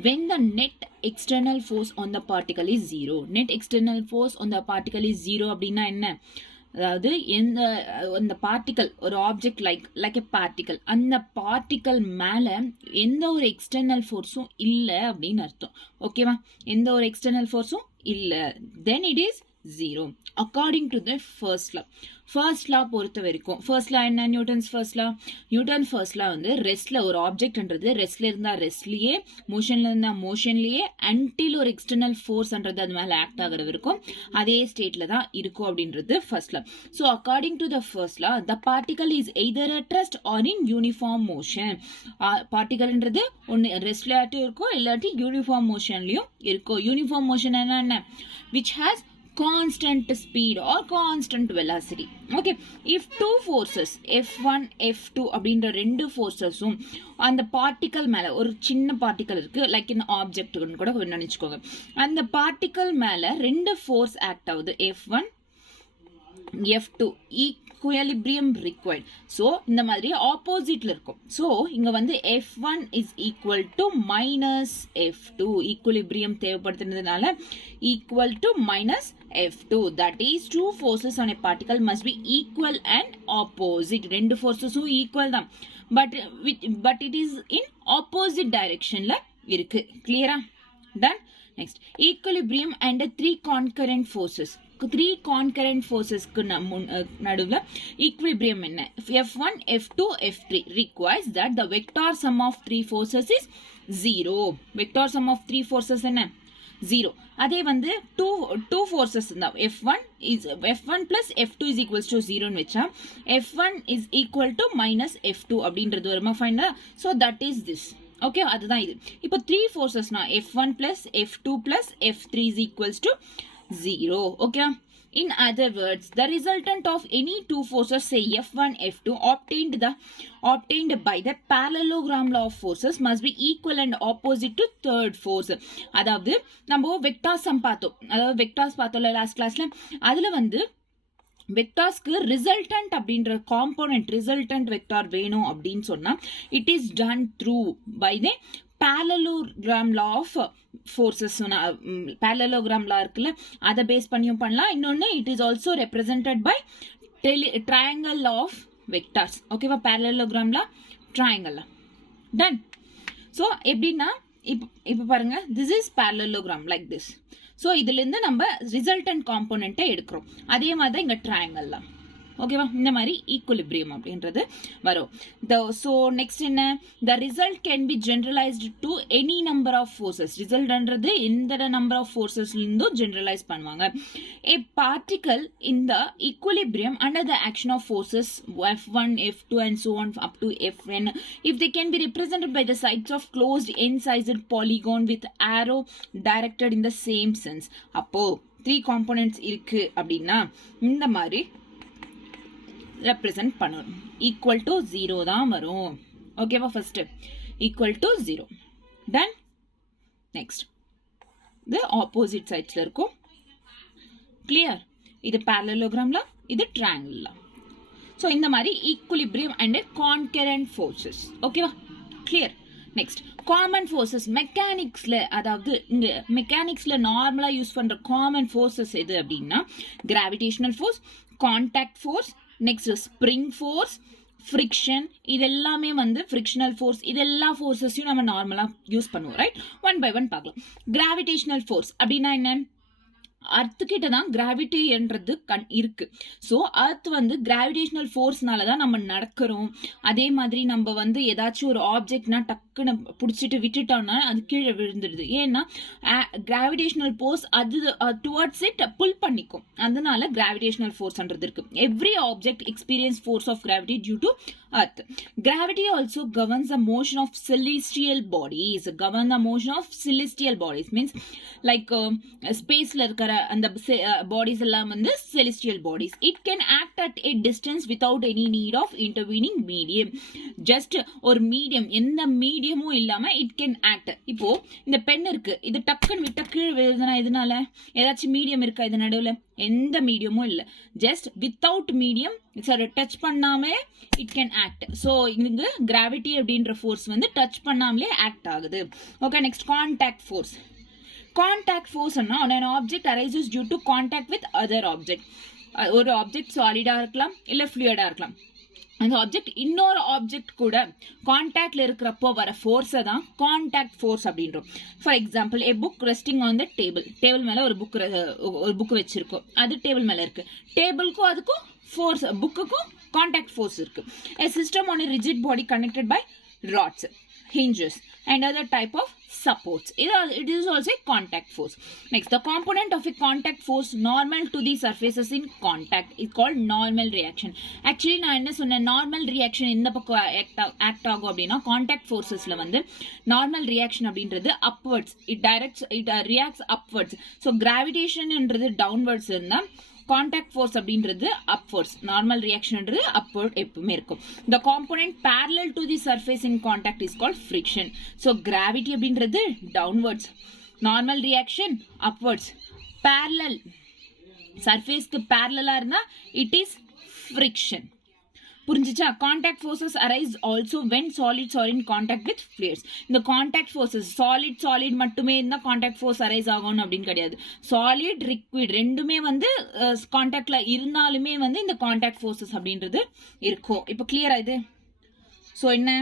When the net external force on the particle is 0. Net external force on the particle is 0 அப்படின்னா என்ன? அதாவது அந்த particle, ஒரு object like a particle, அந்த particle மேலே எந்த ஒரு எக்ஸ்டர்னல் ஃபோர்ஸும் இல்லை அப்படின்னு அர்த்தம். ஓகேவா? எந்த ஒரு எக்ஸ்டர்னல் ஃபோர்ஸும் இல்லை, then it is 0 according to the first law. First லா பொறுத்த வரைக்கும், ஃபர்ஸ்ட் லா என்ன? Newton's first law. Newton first law வந்து ரெஸ்ட்ல, ஒரு ஆப்ஜெக்ட்ன்றது ரெஸ்ட்ல இருந்தா ரெஸ்ட்லயே, மோஷன்ல இருந்தா மோஷன்லயே, அன்டில் ஒரு எக்ஸ்டர்னல் ஃபோர்ஸ்ன்றது அது மேல ஆக்ட் ஆகிற வரைக்கும் அதே ஸ்டேட்ல தான் இருக்கும் அப்படின்றது first law. So according to the first law, the particle is either at rest or in uniform motion. பார்ட்டிகல்ன்றது ஒன்று ரெஸ்ட்லயாட்டும் இருக்கும், இல்லாட்டி யூனிஃபார்ம் மோஷன்லயும் இருக்கும். யூனிஃபார்ம் மோஷன் என்ன? Which has constant speed or constant velocity. Okay, if two forces F1 F2 அப்படின்ற ரெண்டு forcesum அந்த பார்ட்டிக்கல் மேல ஒரு சின்ன பார்ட்டிக்கல் இருக்கு, லைக் இன் ஆப்ஜெக்ட்னு கூட நினைச்சுக்கோங்க. அந்த பார்ட்டிக்கல் மேல ரெண்டு ஃபோர்ஸ் ஆக்ட் ஆகுது, F1 F2, equilibrium required. So இந்த மாதிரி ஆப்போசிட்ல இருக்கும். So இங்க வந்து F1 is equal to minus F2, equilibrium தேவைப்படுத்துறதுனால equal to minus F2. That is two forces on a particle must be equal and opposite. ரெண்டு forcesum equal தான், but it is in opposite directionல இருக்கு. Clear-ஆ? Done. Next, equilibrium and three concurrent forces. Three concurrent forces நடுவுல equilibrium என்ன? F1, F2, F3 requires that the vector sum of three forces is 0. Vector sum of three forces என்ன? 0. அதே வந்து two forces இருந்தா F1 plus F2 is equals to 0 ன்னு வெச்சா F1 is equal to minus F2 அப்படின்றது வருமா find? So that is this. Okay, அதுதான் இது. இப்போ 3 forcesனா F1 plus F2 plus F3 is equals to 0. Okay, in other words, the resultant of any two forces, say F1 F2, obtained by the parallelogram law of forces must be equal and opposite to third force. அதாவது நம்ம vectors பார்த்தோம், அதாவது vectors பார்த்தோம்ல last கிளாஸ்ல, அதுல வந்து வெக்டார்ஸ்க்கு resultant அப்படின்ற காம்போனன்ட் ரிசல்டன்ட் வெக்டார் வேணும் அப்படின்னு சொன்னா it is done through by the parallelogram law of forces. parallelogram law இருக்குல்ல, அதை பேஸ் பண்ணியும் பண்ணலாம். இன்னொன்னு it is also represented by triangle law of vectors. ஓகேவா? parallelogram law, triangle law. Done. So எப்படின்னா இப்போ பாருங்க, this is parallelogram like this. So இதுலேருந்து நம்ம ரிசல்டன்ட் காம்போனண்ட்டை எடுக்கிறோம். அதே மாதிரி தான் இங்கே ட்ரையாங்கல்லாம். ஓகேவா? இந்த மாதிரி ஈக்குலிபிரியம் அப்படின்றது வரும். ஸோ நெக்ஸ்ட் என்ன? The result can be generalised to any number of forces. ரிசல்ட்ன்றது எந்த நம்பர் ஆஃப் ஃபோர்ஸஸ்லேருந்தும் ஜென்ரலைஸ் பண்ணுவாங்க. A particle in the equilibrium under the action of forces F1, F2 and so on up to Fn, if they can be represented by the sides of closed n-sized polygon with arrow directed in the same sense. அப்போ 3 components இருக்கு அப்படின்னா இந்த மாதிரி represent பண்ணணும். Equal to 0 தான் வரும். ஓகேவா? First equal to 0. Done. Next இது ஆப்போசிட் சைட்ஸ்ல இருக்கும். கிளியர்? இது parallelogram-ல, இது triangle-ல. ஸோ இந்த மாதிரி ஈக்குலிபிரியம் அண்ட் கான்கரண்ட் ஃபோர்ஸஸ். ஓகேவா? கிளியர்? நெக்ஸ்ட் காமன் ஃபோர்ஸஸ் மெக்கானிக்ஸ்ல, அதாவது இங்க மெக்கானிக்ஸ்ல நார்மலா யூஸ் பண்ற காமன் ஃபோர்ஸஸ் எது அப்படின்னா gravitational force, contact force, next spring force, friction, இதெல்லாமே வந்து ஃப்ரிக்ஷனல் ஃபோர்ஸ். இதெல்லா ஃபோர்ஸஸையும் நம்ம நார்மலா யூஸ் பண்ணுவோம். ரைட்? ஒன் பை ஒன் பார்க்கலாம். கிராவிடேஷனல் ஃபோர்ஸ் அப்படின்னா என்ன? அர்த்து கிட்ட தான் கிராவிட்டின்றது இருக்கு. ஸோ அர்த் வந்து கிராவிடேஷனல் ஃபோர்ஸ்னால தான் நம்ம நடக்கிறோம். அதே மாதிரி நம்ம வந்து ஏதாச்சும் ஒரு ஆப்ஜெக்ட்னா டக்குன்னு பிடிச்சிட்டு விட்டுட்டோம்னா அது கீழே விழுந்துடுது. ஏன்னா கிராவிடேஷனல் ஃபோர்ஸ் அது டுவர்ட்ஸ் இட் புல் பண்ணிக்கும். அதனால கிராவிடேஷனல் ஃபோர்ஸ்ன்றது இருக்கு. Every object experience force of gravity due to earth. Gravity also governs the motion of celestial bodies. Govern the motion of celestial bodies means like spaceல இருக்கிற அந்த bodies எல்லாம் வந்து celestial bodies. It can act at a distance without any need of intervening medium. Just ஒரு medium, எந்த மீடியமும் இல்லாம it can act. இப்போ இந்த pen இருக்கு, இது டக்குன்னு விட்ட கீழே விழுதுனா இதனால ஏதாச்சும் மீடியம் இருக்கா? இது நடுவுல எந்த மீடியமும் இல்லை. ஜஸ்ட் வித்தவுட் மீடியம் டச் பண்ணாமலே இட் கேன் ஆக்ட். ஸோ இங்க கிராவிட்டி அப்படின்ற ஃபோர்ஸ் வந்து டச் பண்ணாமலே ஆக்ட் ஆகுது. Okay, next contact force. Contact ஃபோர்ஸ்னா an object arises due to contact with other object. ஒரு ஆப்ஜெக்ட் சாலிடா இருக்கலாம், இல்ல ஃப்ளூயிடா இருக்கலாம். அந்த ஆப்ஜெக்ட் இன்னொரு ஆப்ஜெக்ட் கூட கான்டாக்ட்ல இருக்கிறப்போ வர ஃபோர்ஸை தான் கான்டாக்ட் ஃபோர்ஸ் அப்படின்றோம். For example, a book resting on the table மேல ஒரு புக் வச்சிருக்கோம், அது டேபிள் மேல இருக்கு. டேபிளுக்கும் அதுக்கும் ஃபோர்ஸ், புக்குக்கும் கான்டாக்ட் ஃபோர்ஸ் இருக்கு. A system on a rigid body connected by rods. hinges and other type of supports. It is also a contact force. Next, the component of a contact force normal to the surfaces in contact is called normal reaction. Actually நான் என்ன சொன்னேன், normal reaction இந்த பக்கம் act ஆகும் அப்படின்னா contact ஃபோர்ஸஸ்ல வந்து normal reaction அப்படின்றது upwards, it reacts upwards. So கிராவிடேஷன்ன்றது டவுன்வர்ட்ஸ் இருந்தா கான்டாக்ட் ஃபோர்ஸ் அப்படின்றது அப்வர்ட்ஸ், நார்மல் ரியாக்ஷன்ன்றது அப்வர்ட் எப்பவுமே இருக்கும். the component parallel to the surface in contact is called friction. so gravity அப்படின்றது downwards, normal reaction upwards, parallel surfaceக்கு parallel இருந்தா it is friction. புரிஞ்சிச்சா? Contact forces arise also when solids are in contact with fluids. இந்த contact forces solid மட்டுமே இருந்தால் contact force arise ஆகணும் அப்படின்னு கிடையாது. சாலிட் லிக்விட் ரெண்டுமே வந்து கான்டாக்ட்ல இருந்தாலுமே வந்து இந்த கான்டாக்ட் ஃபோர்ஸஸ் அப்படின்றது இருக்கும். இப்போ கிளியரா இது? ஸோ என்ன,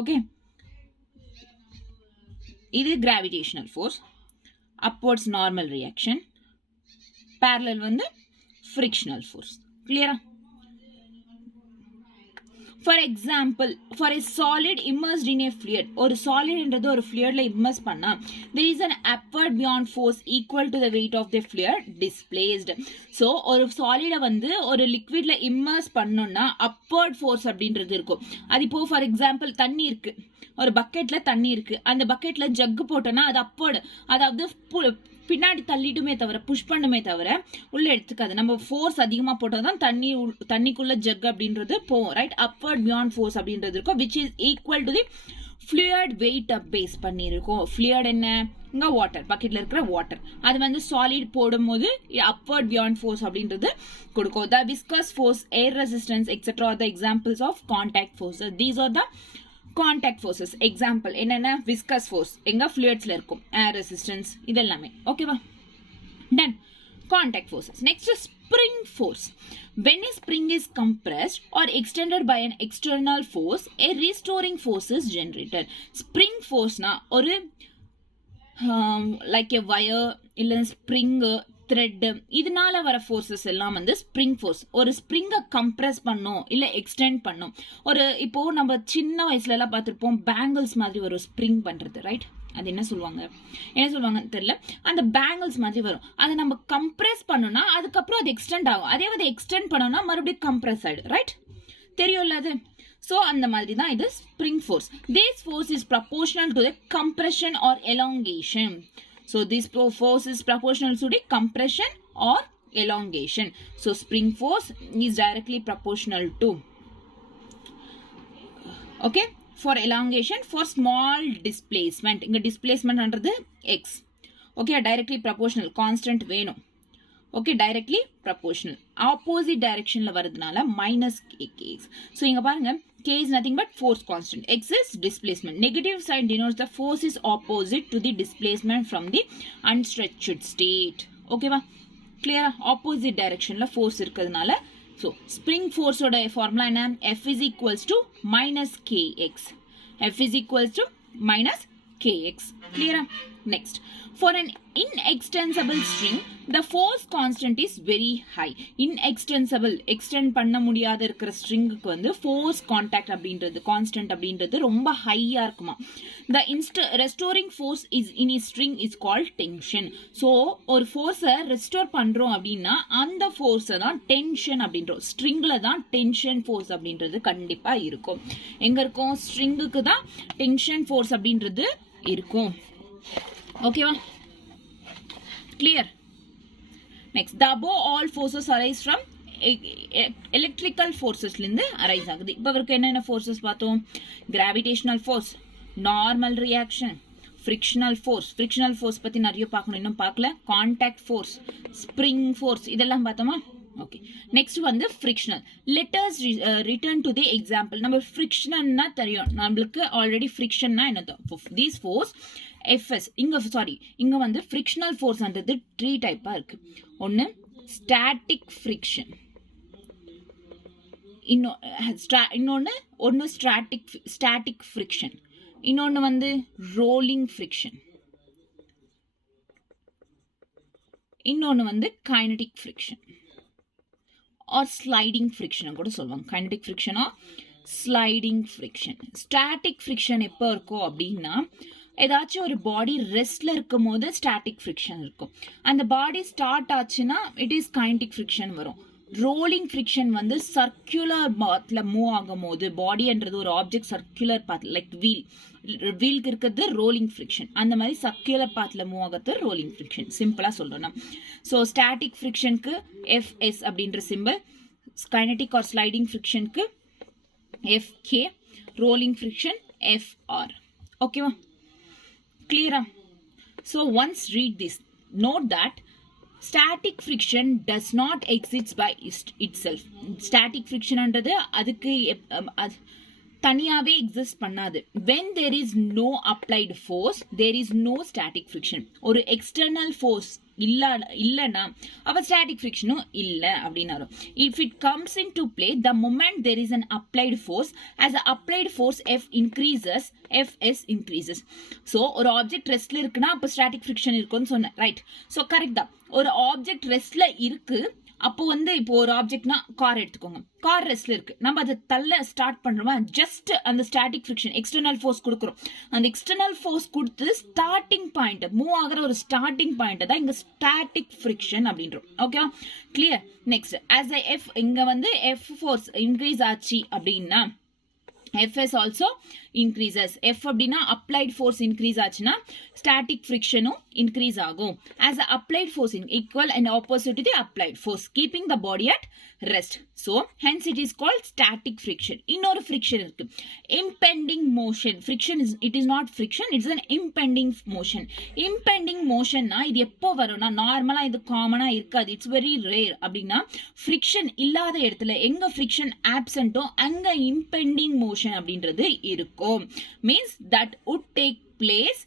ஓகே, இது gravitational force, upwards normal reaction, parallel வந்து ஃப்ரிக்ஷனல் ஃபோர்ஸ். கிளியரா? For example, for a solid immersed in a fluid, ஒரு solid என்றது ஒரு fluidல immerse பண்ணா, there is an upward beyond force equal to the weight of the fluid displaced. So ஒரு solid வந்து ஒரு liquidல immerse பண்ணோம்னா upward force அப்படின்றது இருக்கும். அது இப்போ for example தண்ணி இருக்கு, ஒரு பக்கெட்ல தண்ணி இருக்கு, அந்த பக்கெட்ல ஜக்கு போட்டோம்னா அது upward, அதாவது பின்னாடி தள்ளிட்டுமே தவிர புஷ் பண்ணுமே தவிர உள்ள எடுத்துக்காது. நம்ம ஃபோர்ஸ் அதிகமாக போட்டால் தான் தண்ணிக்குள்ள ஜக் அப்படின்றது போகும், ரைட்? அப்வர்ட் பியாண்ட் ஃபோர்ஸ் அப்படின்றது இருக்கும், which is equal to the fluid weight base பண்ணியிருக்கோம். ஃப்ளூயிட் என்ன? இங்கே வாட்டர், பக்கெட்ல இருக்கிற வாட்டர், அது வந்து சாலிட் போடும் போது அப்வர்ட் பியாண்ட் ஃபோர்ஸ் அப்படின்றது கொடுக்கும். The viscous force, air resistance etcetera are the examples of contact forces. These are the contact forces. Example என்னென்ன? விஸ்கஸ் ஃபோர்ஸ் எங்க ஃப்ளூயிட்ஸ்ல இருக்கும், ஏர் ரெசிஸ்டன்ஸ், இதெல்லாமே. ஓகேவா? Done. Contact forces. Next, spring force. when a spring is compressed or extended by an external force, a restoring force is generated. spring force na ஒரு like a wire இல்ல spring thread, இதனால வர forces எல்லாம் வந்து spring force. ஒரு ஸ்ப்ரிங்கை compress பண்ணும் இல்லை extend பண்ணும். ஒரு இப்போ நம்ம சின்ன வயசுல எல்லாம் பார்த்துருப்போம், பேங்கிள்ஸ் மாதிரி வரும் ஸ்ப்ரிங் பண்றது, ரைட்? அது என்ன சொல்லுவாங்கன்னு தெரியல. அந்த பேங்கிள்ஸ் மாதிரி வரும், அதை நம்ம கம்ப்ரெஸ் பண்ணோம்னா அதுக்கப்புறம் அது எக்ஸ்டெண்ட் ஆகும். அதே வந்து எக்ஸ்டெண்ட் பண்ணோம்னா மறுபடியும் கம்ப்ரெஸ் ஆயிடும், ரைட்? தெரியும்ல அது? ஸோ அந்த மாதிரி தான் இது spring force. This force is proportional to the compression or elongation. So this force is proportional to the compression or elongation. So spring force is directly proportional to, okay, for elongation, for small displacement. inga displacement andradhu x, okay, directly proportional, constant venum, okay, directly proportional. opposite direction la varudnala minus kx. so inga parunga, k is nothing but force constant, x is displacement. Negative side denotes the force is opposite to the displacement from the unstretched state. okay va? clear? opposite direction la force irukadnala. so spring force oda formula enna? F is equals to minus kx. F is equals to minus kx. clear? next, for an inextensible string, the force constant is very high. inextensible, extend பண்ண முடியாத இருக்கிற ஸ்ட்ரிங்குக்கு வந்து force contact அப்படின்றது, constant அப்படின்றது ரொம்ப ஹையா இருக்குமா. the restoring force is in a string is called tension. so ஒரு ஃபோர்ஸை ரெஸ்டோர் பண்றோம் அப்படின்னா அந்த ஃபோர்ஸை தான் டென்ஷன் அப்படின்றோம். ஸ்ட்ரிங்ல தான் டென்ஷன் ஃபோர்ஸ் அப்படின்றது கண்டிப்பா இருக்கும். எங்க இருக்கும்? ஸ்ட்ரிங்குக்கு தான் டென்ஷன் ஃபோர்ஸ் அப்படின்றது இருக்கும். ஓகேவா? clear? next, the above all forces arise from electrical forces லிருந்து arise ஆகுது. இப்போ வரைக்கும் என்னென்ன forces பார்த்தோம்? gravitational force, normal reaction, frictional force பத்தி நிறைய பார்க்கணும், இன்னும் பார்க்கல. contact force, spring force, இதெல்லாம் பார்த்தோமா? okay, next வந்து frictional. let us return to the example. நம்ம frictionனா தெரியும் நம்மளுக்கு ஆல்ரெடி. frictionனா என்னது? this force fs. இங்க வந்து frictional force ன்றது 3 டைப்பா இருக்கு. ஒன்னு static friction, இன்னொன்னு static friction, இன்னொன்னு வந்து rolling friction, இன்னொன்னு வந்து kinetic friction or sliding friction கூட சொல்லுவாங்க. kinetic friction or sliding friction. Static friction எப்போ இருக்கும் அப்படின்னா, ஏதாச்சும் ஒரு பாடி ரெஸ்ட்ல இருக்கும் போது ஸ்டாட்டிக் ஃப்ரிக்ஷன் இருக்கும். அந்த பாடி ஸ்டார்ட் ஆச்சுன்னா இட் இஸ் கைனடிக் ஃப்ரிக்ஷன் வரும். ரோலிங் ஃப்ரிக்ஷன் வந்து சர்க்குலர் பாத்ல மூவ் ஆகும் போது, பாடின்றது ஒரு ஆப்ஜெக்ட் சர்க்குலர் பாத் லைக் வீலுக்கு இருக்கிறது ரோலிங் ஃப்ரிக்ஷன். அந்த மாதிரி சர்க்குலர் பாத்ல மூவ் ஆகிறது ரோலிங் ஃப்ரிக்ஷன். சிம்பிளா சொல்லணும். ஸோ ஸ்டாட்டிக் ஃப்ரிக்ஷனுக்கு FS அப்படின்ற சிம்பிள், கைனடிக் ஆர் ஸ்லைடிங் ஃப்ரிக்ஷனுக்கு FK, ரோலிங் ஃப்ரிக்ஷன் FR. ஓகேவா? clear? So once read this, note that static friction does not exist by itself. Static friction என்றது அதுக்கு தனியாவே எக்ஸிஸ்ட் பண்ணாது. when there is no applied force there is no static friction. ஒரு external force இல்லனா அப்ப static frictionம் இல்ல அப்படினாரு. if it comes into play the moment there is an applied force, as the applied force F increases Fs increases. so ஒரு object ரெஸ்ட்ல இருக்குன்னா அப்ப static friction இருக்கும்னு சொன்னேன், right? so correct தான். ஒரு ஆப்ஜெக்ட் ரெஸ்ட்ல இருக்கு, அப்போ வந்து இப்போ ஒரு ஆப்ஜெக்ட்னா கார் எடுத்துக்கோங்க, கார் ரெஸ்ட்ல இருக்கு, நம்ம அதை தள்ள ஸ்டார்ட் பண்றோமா, ஜஸ்ட் அந்த ஸ்டாட்டிக் ஃப்ரிக்ஷன் எக்ஸ்டர்னல் ஃபோர்ஸ் கொடுக்குறோம். அந்த எக்ஸ்டர்னல் ஃபோர்ஸ் கொடுத்து ஸ்டார்டிங் பாயிண்ட் மூவ் ஆகிற ஒரு ஸ்டார்டிங் பாயிண்ட் தான் இங்க ஸ்டாட்டிக் ஃப்ரிக்ஷன் அப்படின்றோம். ஓகேவா? Clear? Next, as a F இங்க வந்து F ஃபோர்ஸ் இன்க்ரீஸ் ஆச்சு அப்படின்னா Fs also increases. F அப்படின்னா applied force increase ஆச்சுன்னா static frictionம் increase ஆகும். As the applied force is equal and opposite to the applied force, keeping the body at rest. So hence it is called static friction. இன்னொரு friction இருக்கு, impending motion. Friction is, it is not friction, it is an impending motion. Impending motion னா இது எப்போ வரும்னா, நார்மலா இது காமனா இருக்காது, இட்ஸ் வெரி ரேர். அப்படின்னா friction இல்லாத இடத்துல எங்க friction absentோ அங்க impending motion அப்படின்றது இருக்கும். means that would take place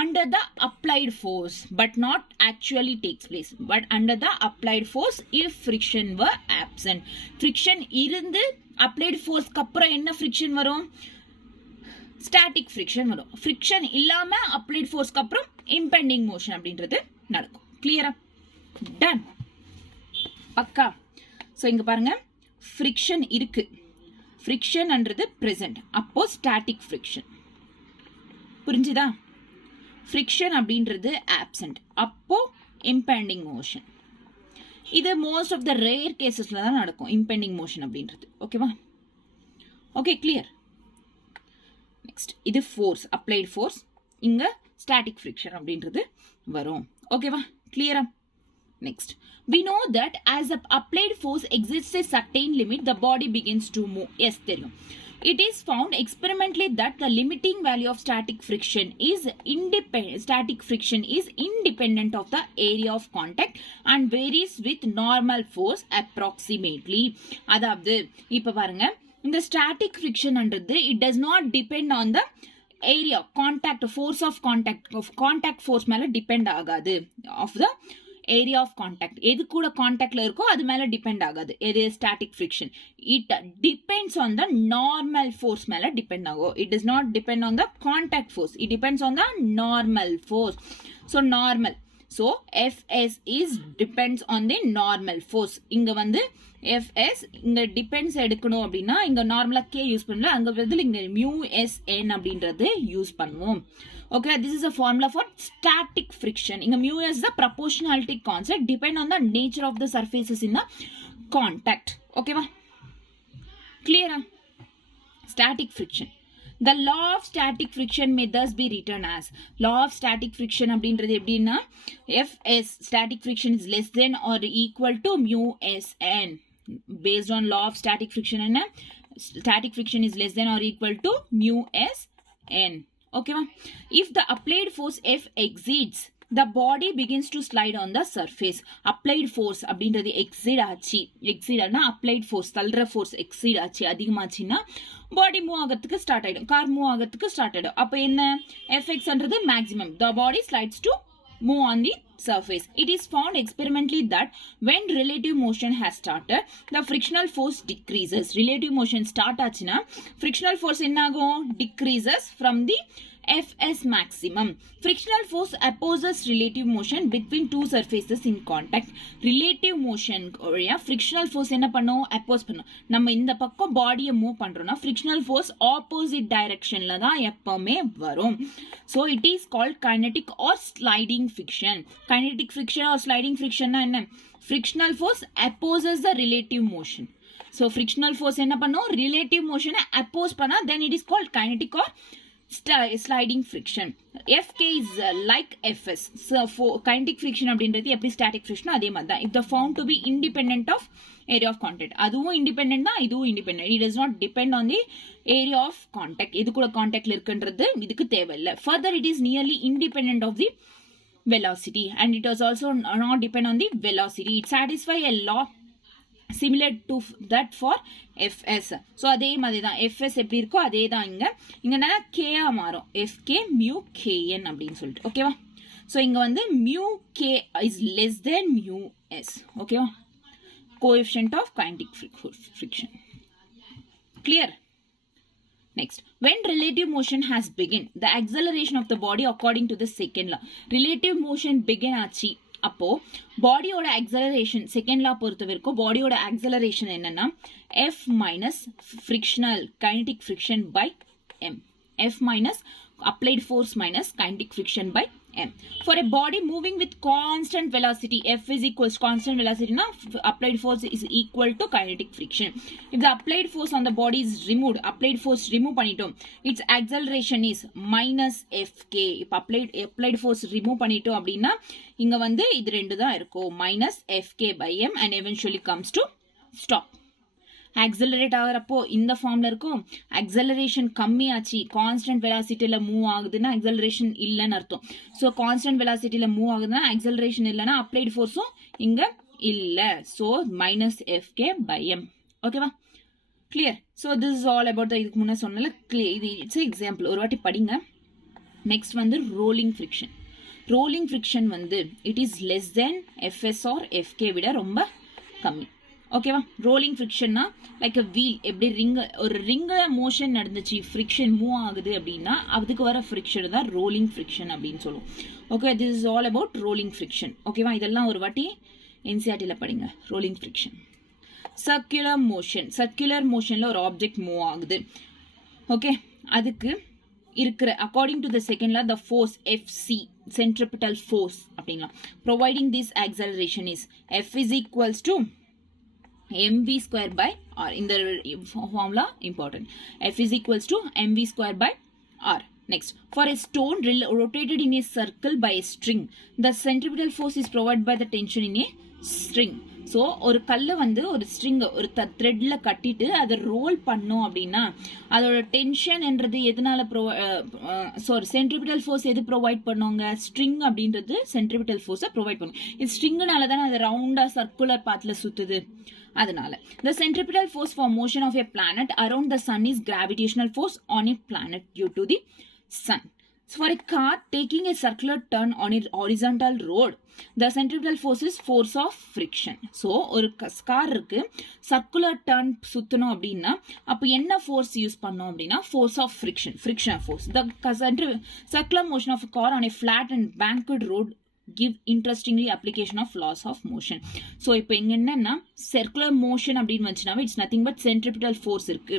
under the applied force but not actually takes place, but under the applied force if friction were absent. friction இருந்து applied force அப்புறம் என்ன friction வரும்? static friction வரும். friction இல்லாம applied force அப்புறம் impending motion அப்படின்றது நடக்கும். clear? done. பக்கா? so இங்க பாருங்க, friction இருக்கு, friction என்றது present, அப்போ static friction. புரிஞ்சுதா? friction அப்படின்றது absent, அப்போ impending motion. இது most of the rare casesல தான் நடக்கும் impending motion அப்படின்றது. ஓகேவா? Okay, clear? நெக்ஸ்ட், இது force, applied force, இங்க static friction அப்படின்றது வரும். ஓகேவா? கிளியரா? Next, we know that as the applied force exists a certain limit, the body begins to move. Yes, தெரியும். It is found experimentally that the limiting value of static friction is independent of the area of contact and varies with normal force approximately. அதாவது இப்ப பாருங்க, இந்த static friction என்றது it does not depend on the area contact, force of contact force மேல depend ஆகாது. of the area of contact, எது கூட கான்டாக்ட்ல இருக்கோ அது மேல டிபெண்ட் ஆகாது. எது? Static friction. It depends on the normal force மேல டிபெண்ட் ஆகும். It does not depend on the contact force, it depends on the normal force. So normal, so Fs is depends on the normal force. இங்க வந்து Fs இங்க depends எடுக்கணும் அப்படின்னா இங்க நார்மலா K use பண்ணல, அங்க பதில் இங்க μSN அப்படின்றது யூஸ் பண்ணுவோம். Okay, this is a formula for static friction. In mu is the proportionality constant, depend on the nature of the surfaces in the contact. Okay, va? Clear? Static friction. The law of static friction may thus be written as law of static friction அப்படின்றது எப்படின்னா, Fs static friction is less than or equal to mu Sn. Based on law of static friction, என்ன? Static friction is less than or equal to mu Sn. Okay, if the applied force F exceeds, the body begins to slide on the surface. applied force அப்படின்றது exceed ஆச்சு, exceed ஆனா applied force தள்ளுற force exceed ஆச்சு, அதிகமாச்சுன்னா பாடி move ஆகிறதுக்கு start ஆயிடும், car move ஆகிறதுக்கு start ஆயிடும். அப்ப என்ன? Fx என்றது maximum, the body slides to move on the surface. It is found experimentally that when relative motion has started, the frictional force decreases. relative motion start ஆச்சுன்னா frictional force என்ன ஆகும்? decreases from the Fs maximum. Frictional force opposes relative motion between two surfaces in contact. Relative motion வழியா frictional force என்ன பண்ணும் oppose பண்ணும். நம்ம இந்த பக்கம் பாடியை மூவ் பண்றோம்னா frictional force opposite directionல தான் எப்பவுமே வரும். So it is called kinetic or sliding friction. Kinetic friction or sliding friction என்ன? Frictional force opposes the relative motion. So frictional force என்ன பண்ணும் relative motion oppose பண்ணா then it is called kinetic or sliding friction. Fk is like Fs. So for kinetic friction அப்படின்றது எப்படி static friction அதே மாதிரி தான். If the found to be independent of area of contact. அதுவும் independent தான் இதுவும் independent. It does not depend on the area of contact. இது கூட contactல இருக்குன்றது இதுக்கு தேவையில்லை. Further it is nearly independent of the velocity and it does also not depend on the velocity. It satisfies a law similar to that for Fs. So அதே மாதிரி தான் Fs எப்படி இருக்கோ அதே தான் இங்க நான் k மாறும் Fk mu kn அப்படின்னு சொல்லிட்டு ஓகேவா. ஸோ இங்க வந்து mu k is less than mu s ஓகேவா. Coefficient of kinetic friction. Clear? Next, when relative motion has begun, the acceleration of the body according to the second law. Relative motion begin ஆச்சு அப்போ பாடியோட acceleration second law பொறுத்த வரைக்கும் பாடியோட acceleration என்னன்னா F minus frictional kinetic friction by m. F minus applied force minus kinetic friction by m. For a body moving with constant velocity, F is equals constant velocity na applied force is equal to kinetic friction. If the applied force on the body is removed, applied force remove பண்ணிட்டோம், its acceleration is minus Fk. if applied force remove பண்ணிட்டோம் அப்படின்னா இங்க வந்து இது ரெண்டு தான் இருக்கும் minus Fk by m and eventually comes to stop. Accelerate ஆகிறப்போ இந்த ஃபார்ம்ல இருக்கும். ஆக்சலரேஷன் கம்மியாச்சு கான்ஸ்டன்ட் வெலாசிட்டியில மூவ் ஆகுதுன்னா ஆக்சலரேஷன் இல்லைன்னு அர்த்தம். ஸோ கான்ஸ்டன்ட் வெலாசிட்டியில மூவ் ஆகுதுன்னா ஆக்சலரேஷன் இல்லைன்னா அப்ளைட் ஃபோர்ஸும் இங்க இல்லை. So minus FK by M. ஓகேவா, clear. So this is all about the இதுக்கு முன்னே சொன்னால இது இட்ஸ் எக்ஸாம்பிள் ஒரு வாட்டி படிங்க. நெக்ஸ்ட் வந்து ரோலிங் ஃப்ரிக்ஷன். ரோலிங் ஃப்ரிக்ஷன் வந்து it is less than FS or FK விட ரொம்ப கம்மி. ஓகேவா. ரோலிங் ஃப்ரிக்ஷன்னா லைக் அ வீல், எப்படி ஒரு ரிங்கு மோஷன் நடந்துச்சு ஃப்ரிக்ஷன் மூவ் ஆகுது அப்படின்னா அதுக்கு வர ஃப்ரிக்ஷன் தான் ரோலிங் ஃப்ரிக்ஷன் அப்படின்னு சொல்லுவோம். Okay, this is all about rolling friction. ஓகேவா, இதெல்லாம் ஒரு வாட்டி என்சிஆர்டியில் படிங்க. Rolling friction. Circular motion. Circular மோஷனில் ஒரு ஆப்ஜெக்ட் மூவ் ஆகுது. ஓகே, அதுக்கு இருக்கிற according to the second law the force FC centripetal force அப்படிங்களா providing this acceleration is F is equals to mv square by r. In the formula important, f is equals to mv square by r. Next, for a stone rotated in a circle by a string, the centripetal force is provided by the tension in a string. So ஒரு கல்லை வந்து ஒரு string ஒரு த்ரெட்ல கட்டிட்டு அதை role பண்ணோம் அப்படின்னா அதோட டென்ஷன்ன்றது எதனால சென்ட்ரிபிட்டல் ஃபோர்ஸ் எது ப்ரொவைட் பண்ணுவாங்க? ஸ்ட்ரிங் அப்படின்றது சென்ட்ரிபிட்டல் ஃபோர்ஸை ப்ரொவைட் பண்ணும். இது ஸ்ட்ரிங்குனால தானே அது ரவுண்டா சர்க்குலர் பாத்ல சுத்துது. அதனால the centripetal force for motion of a planet around the sun is gravitational force on a planet due to the sun. So for a car taking a circular turn on a horizontal road, the centripetal force is force of friction. So ஒரு car இருக்கு, circular turn சுத்தணும் அப்படின்னா அப்போ என்ன force use பண்ணோம் அப்படின்னா force of friction, friction force. The circular motion of a car on a flat and banked road give interestingly application of laws of motion. So இப்போ இங்க என்னன்னா circular motion அப்படின்னு வந்துச்சுனாவே it's nothing but centripetal force இருக்கு.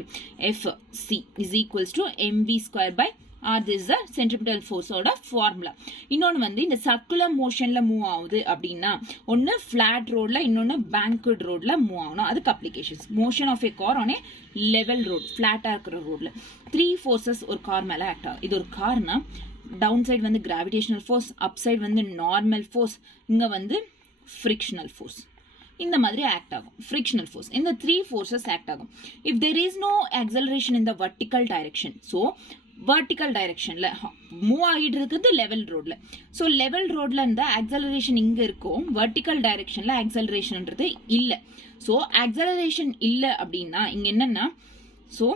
Fc is equals to mv square by r. This is the centripetal force ஓட formula. இன்னொன்று வந்து இந்த circular மோஷன்ல move ஆகுது அப்படின்னா ஒன்று ஃபிளாட் ரோட்ல இன்னொன்று பேங்க்டு ரோட்ல மூவ் ஆகணும். அதுக்கு applications motion of a car on a level road, ஃபிளாட்டா இருக்கிற ரோட்ல 3 ஃபோர்ஸஸ் ஒரு கார் மேல ஆக்ட் ஆகும். இது ஒரு கார்னா டவுன் சைட் வந்து கிராவிடேஷனல் ஃபோர்ஸ், அப் சைட் வந்து நார்மல் ஃபோர்ஸ், இங்க வந்து ஃப்ரிக்ஷனல் ஃபோர்ஸ். இந்த மாதிரி ஆக்ட் ஆகும் ஃப்ரிக்ஷனல் ஃபோர்ஸ். இந்த 3 ஃபோர்ஸஸ் ஆக்ட் ஆகும். If there is no acceleration in the vertical direction, so vertical டைரக்ஷன்ல மூவ் ஆகிட்டு இருக்குது லெவல் ரோட்ல. ஸோ லெவல் ரோட்ல இந்த ஆக்சலரேஷன் இங்க இருக்கும், வெர்டிக்கல் டைரக்ஷன்ல ஆக்சலரேஷன்ன்றது இல்லை. ஸோ ஆக்சலரேஷன் இல்லை அப்படின்னா இங்க என்னன்னா, ஸோ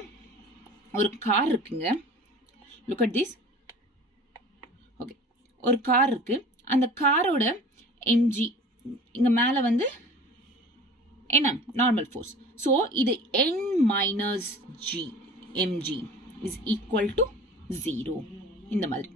ஒரு கார் இருக்குங்க, லுக் அட் திஸ். ஓகே, ஒரு கார் இருக்கு, அந்த காரோட எம்ஜி இங்க மேல வந்து என்ன நார்மல் ஃபோர்ஸ். ஸோ இது n minus g mg is equal to 0. இந்த மாதிரி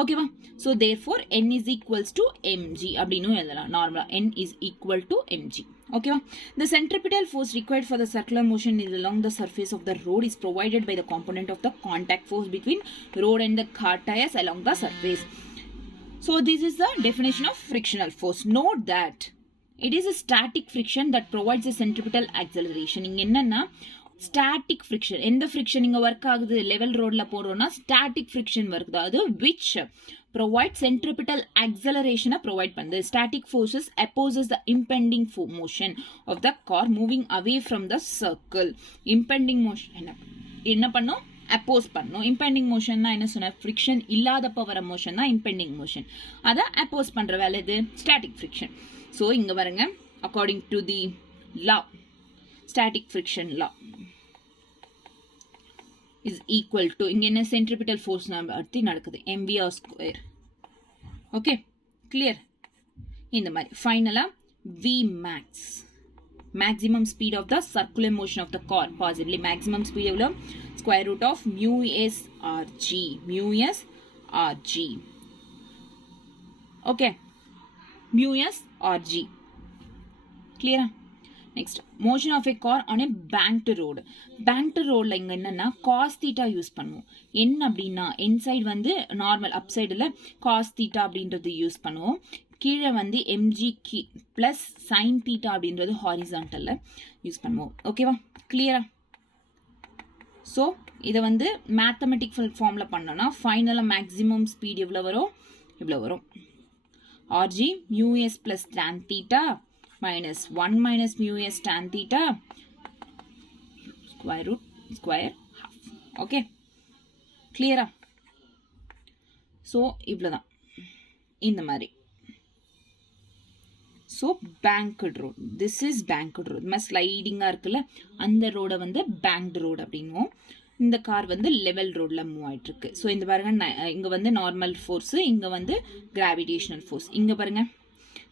ஓகேவா. So therefore n is equals to mg அப்படின்னு எழுதலாம் நார்மலாக. n is equal to mg. Okay, the centripetal force required for the circular motion is along the surface of the road is provided by the component of the contact force between road and the car tires along the surface. So this is the definition of frictional force. Note that it is a static friction that provides a centripetal acceleration. இங்க என்னன்னா static friction, எந்த friction இங்க work ஆகுது level roadல போறோம்னா static friction work அதாவது which provide centripetal acceleration provide பண்ணுது. Static forces opposes the impending motion of the car moving away from the circle. Impending motion என்ன பண்ணும் அப்போஸ் பண்ணும். இம்பெண்டிங் மோஷன்னா என்ன சொன்ன ஃப்ரிக்ஷன் இல்லாதப்ப வர மோஷன் தான் இம்பெண்டிங் மோஷன். அதை அப்போஸ் பண்ற வேலை இது ஸ்டாட்டிக் ஃப்ரிக்ஷன். ஸோ இங்க பாருங்க according to the law static friction law is equal to இங்க என்ன சென்ட்ரிபிட்டல் ஃபோர்ஸ் பத்தி நடக்குது mvr ஸ்கொயர். Okay clear. இந்த மாதிரி ஃபைனலா v max maximum speed of the circular motion of the car, possibly maximum speed எவ்வளோ square root of mu s rg, mu s rg. okay mu s rg clear. Next, motion of a car on a banked road. Banked roadல இங்க என்னன்னா cos theta use பண்ணுவோம். என்ன அப்படின்னா inside வந்து normal அப் சைடுல cos theta அப்படின்றது use பண்ணுவோம். கீழே வந்து mg plus sin theta அப்படின்றது ஹாரிசான்டல்ல யூஸ் பண்ணுவோம். ஓகேவா கிளியரா. ஸோ இதை வந்து மேத்தமெட்டிக்கல் ஃபார்ம்ல பண்ணோம்னா ஃபைனலா மேக்ஸிமம் ஸ்பீட் எவ்வளோ வரும் rg mu s plus tan theta minus 1 minus mu s tan theta square half. okay clear. so இவ்வளவுதான் இந்த மாதிரி. so banked road, this is banked road. ஸ்லைடிங்கா இருக்குல்ல அந்த ரோட வந்து banked road அப்படின்னுவோம். இந்த கார் வந்து லெவல் ரோட்ல மூவ் ஆயிட்டு இருக்கு. ஸோ இந்த பாருங்க இங்க வந்து நார்மல் ஃபோர்ஸ், இங்க வந்து கிராவிடேஷனல் ஃபோர்ஸ். இங்க பாருங்க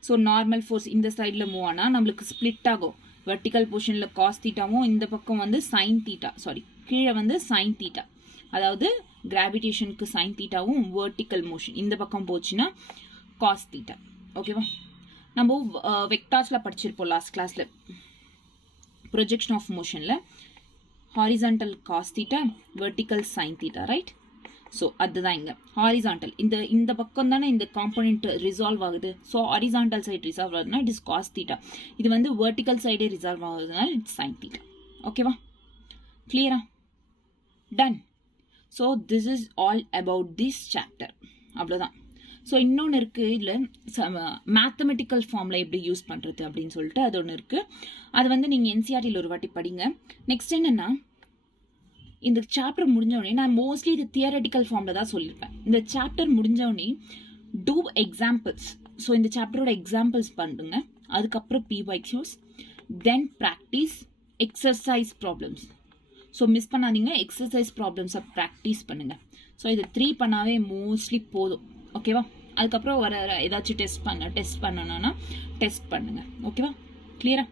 ஸோ நார்மல் ஃபோர்ஸ் இந்த சைடில் மூவ் ஆனால் நம்மளுக்கு ஸ்பிளிட் ஆகும். வெர்டிக்கல் பொசிஷனில் காஸ் தீட்டாவும் இந்த பக்கம் வந்து சைன் தீட்டா, சாரி கீழே வந்து சைன் தீட்டா, அதாவது கிராவிடேஷனுக்கு சைன் தீட்டாவும் வெர்டிக்கல் மோஷன் இந்த பக்கம் போச்சுன்னா காஸ் தீட்டா. ஓகேவா. நம்ம வெக்டார்ஸில் படிச்சிருப்போம் லாஸ்ட் கிளாஸில் ப்ரொஜெக்ஷன் ஆஃப் மோஷனில் horizontal cos theta, vertical sine theta, right. So அதுதான் இங்கே ஹாரிசான்டல். இந்த பக்கம் தானே இந்த காம்போனன்ட் ரிசால்வ் ஆகுது. ஸோ ஹாரிசான்டல் சைடு ரிசால்வ் ஆகுதுன்னா இட் இஸ் காஸ் தீட்டா. இது வந்து வெர்டிக்கல் சைடே ரிசால்வ் ஆகுதுனால இட்ஸ் சைன் தீட்டா. ஓகேவா கிளியரா done. So this is all about this chapter. அவ்வளோதான். ஸோ இன்னொன்று இருக்குது இதில் மேத்தமெட்டிக்கல் ஃபார்மில் எப்படி யூஸ் பண்ணுறது அப்படின்னு சொல்லிட்டு அது ஒன்று இருக்குது. அது வந்து நீங்கள் என்சிஆர்டியில் ஒரு வாட்டி படிங்க. நெக்ஸ்ட் என்னென்னா இந்த சாப்டர் முடிஞ்சவொடனே நான் மோஸ்ட்லி இது தியரட்டிக்கல் ஃபார்மில் தான் சொல்லியிருப்பேன். இந்த சாப்டர் முடிஞ்சவொடனே டூ எக்ஸாம்பிள்ஸ். ஸோ இந்த சாப்டரோட எக்ஸாம்பிள்ஸ் பண்ணுங்க. அதுக்கப்புறம் PYQs, then practice exercise problems. So miss பண்ணாதீங்க, எக்ஸசைஸ் ப்ராப்ளம்ஸை ப்ராக்டிஸ் பண்ணுங்கள். ஸோ இது 3 பண்ணாவே மோஸ்ட்லி போதும். ஓகேவா. அதுக்கப்புறம் வர ஏதாச்சும் டெஸ்ட் பண்ணணும்னா டெஸ்ட் பண்ணுங்க. ஓகேவா கிளியரா.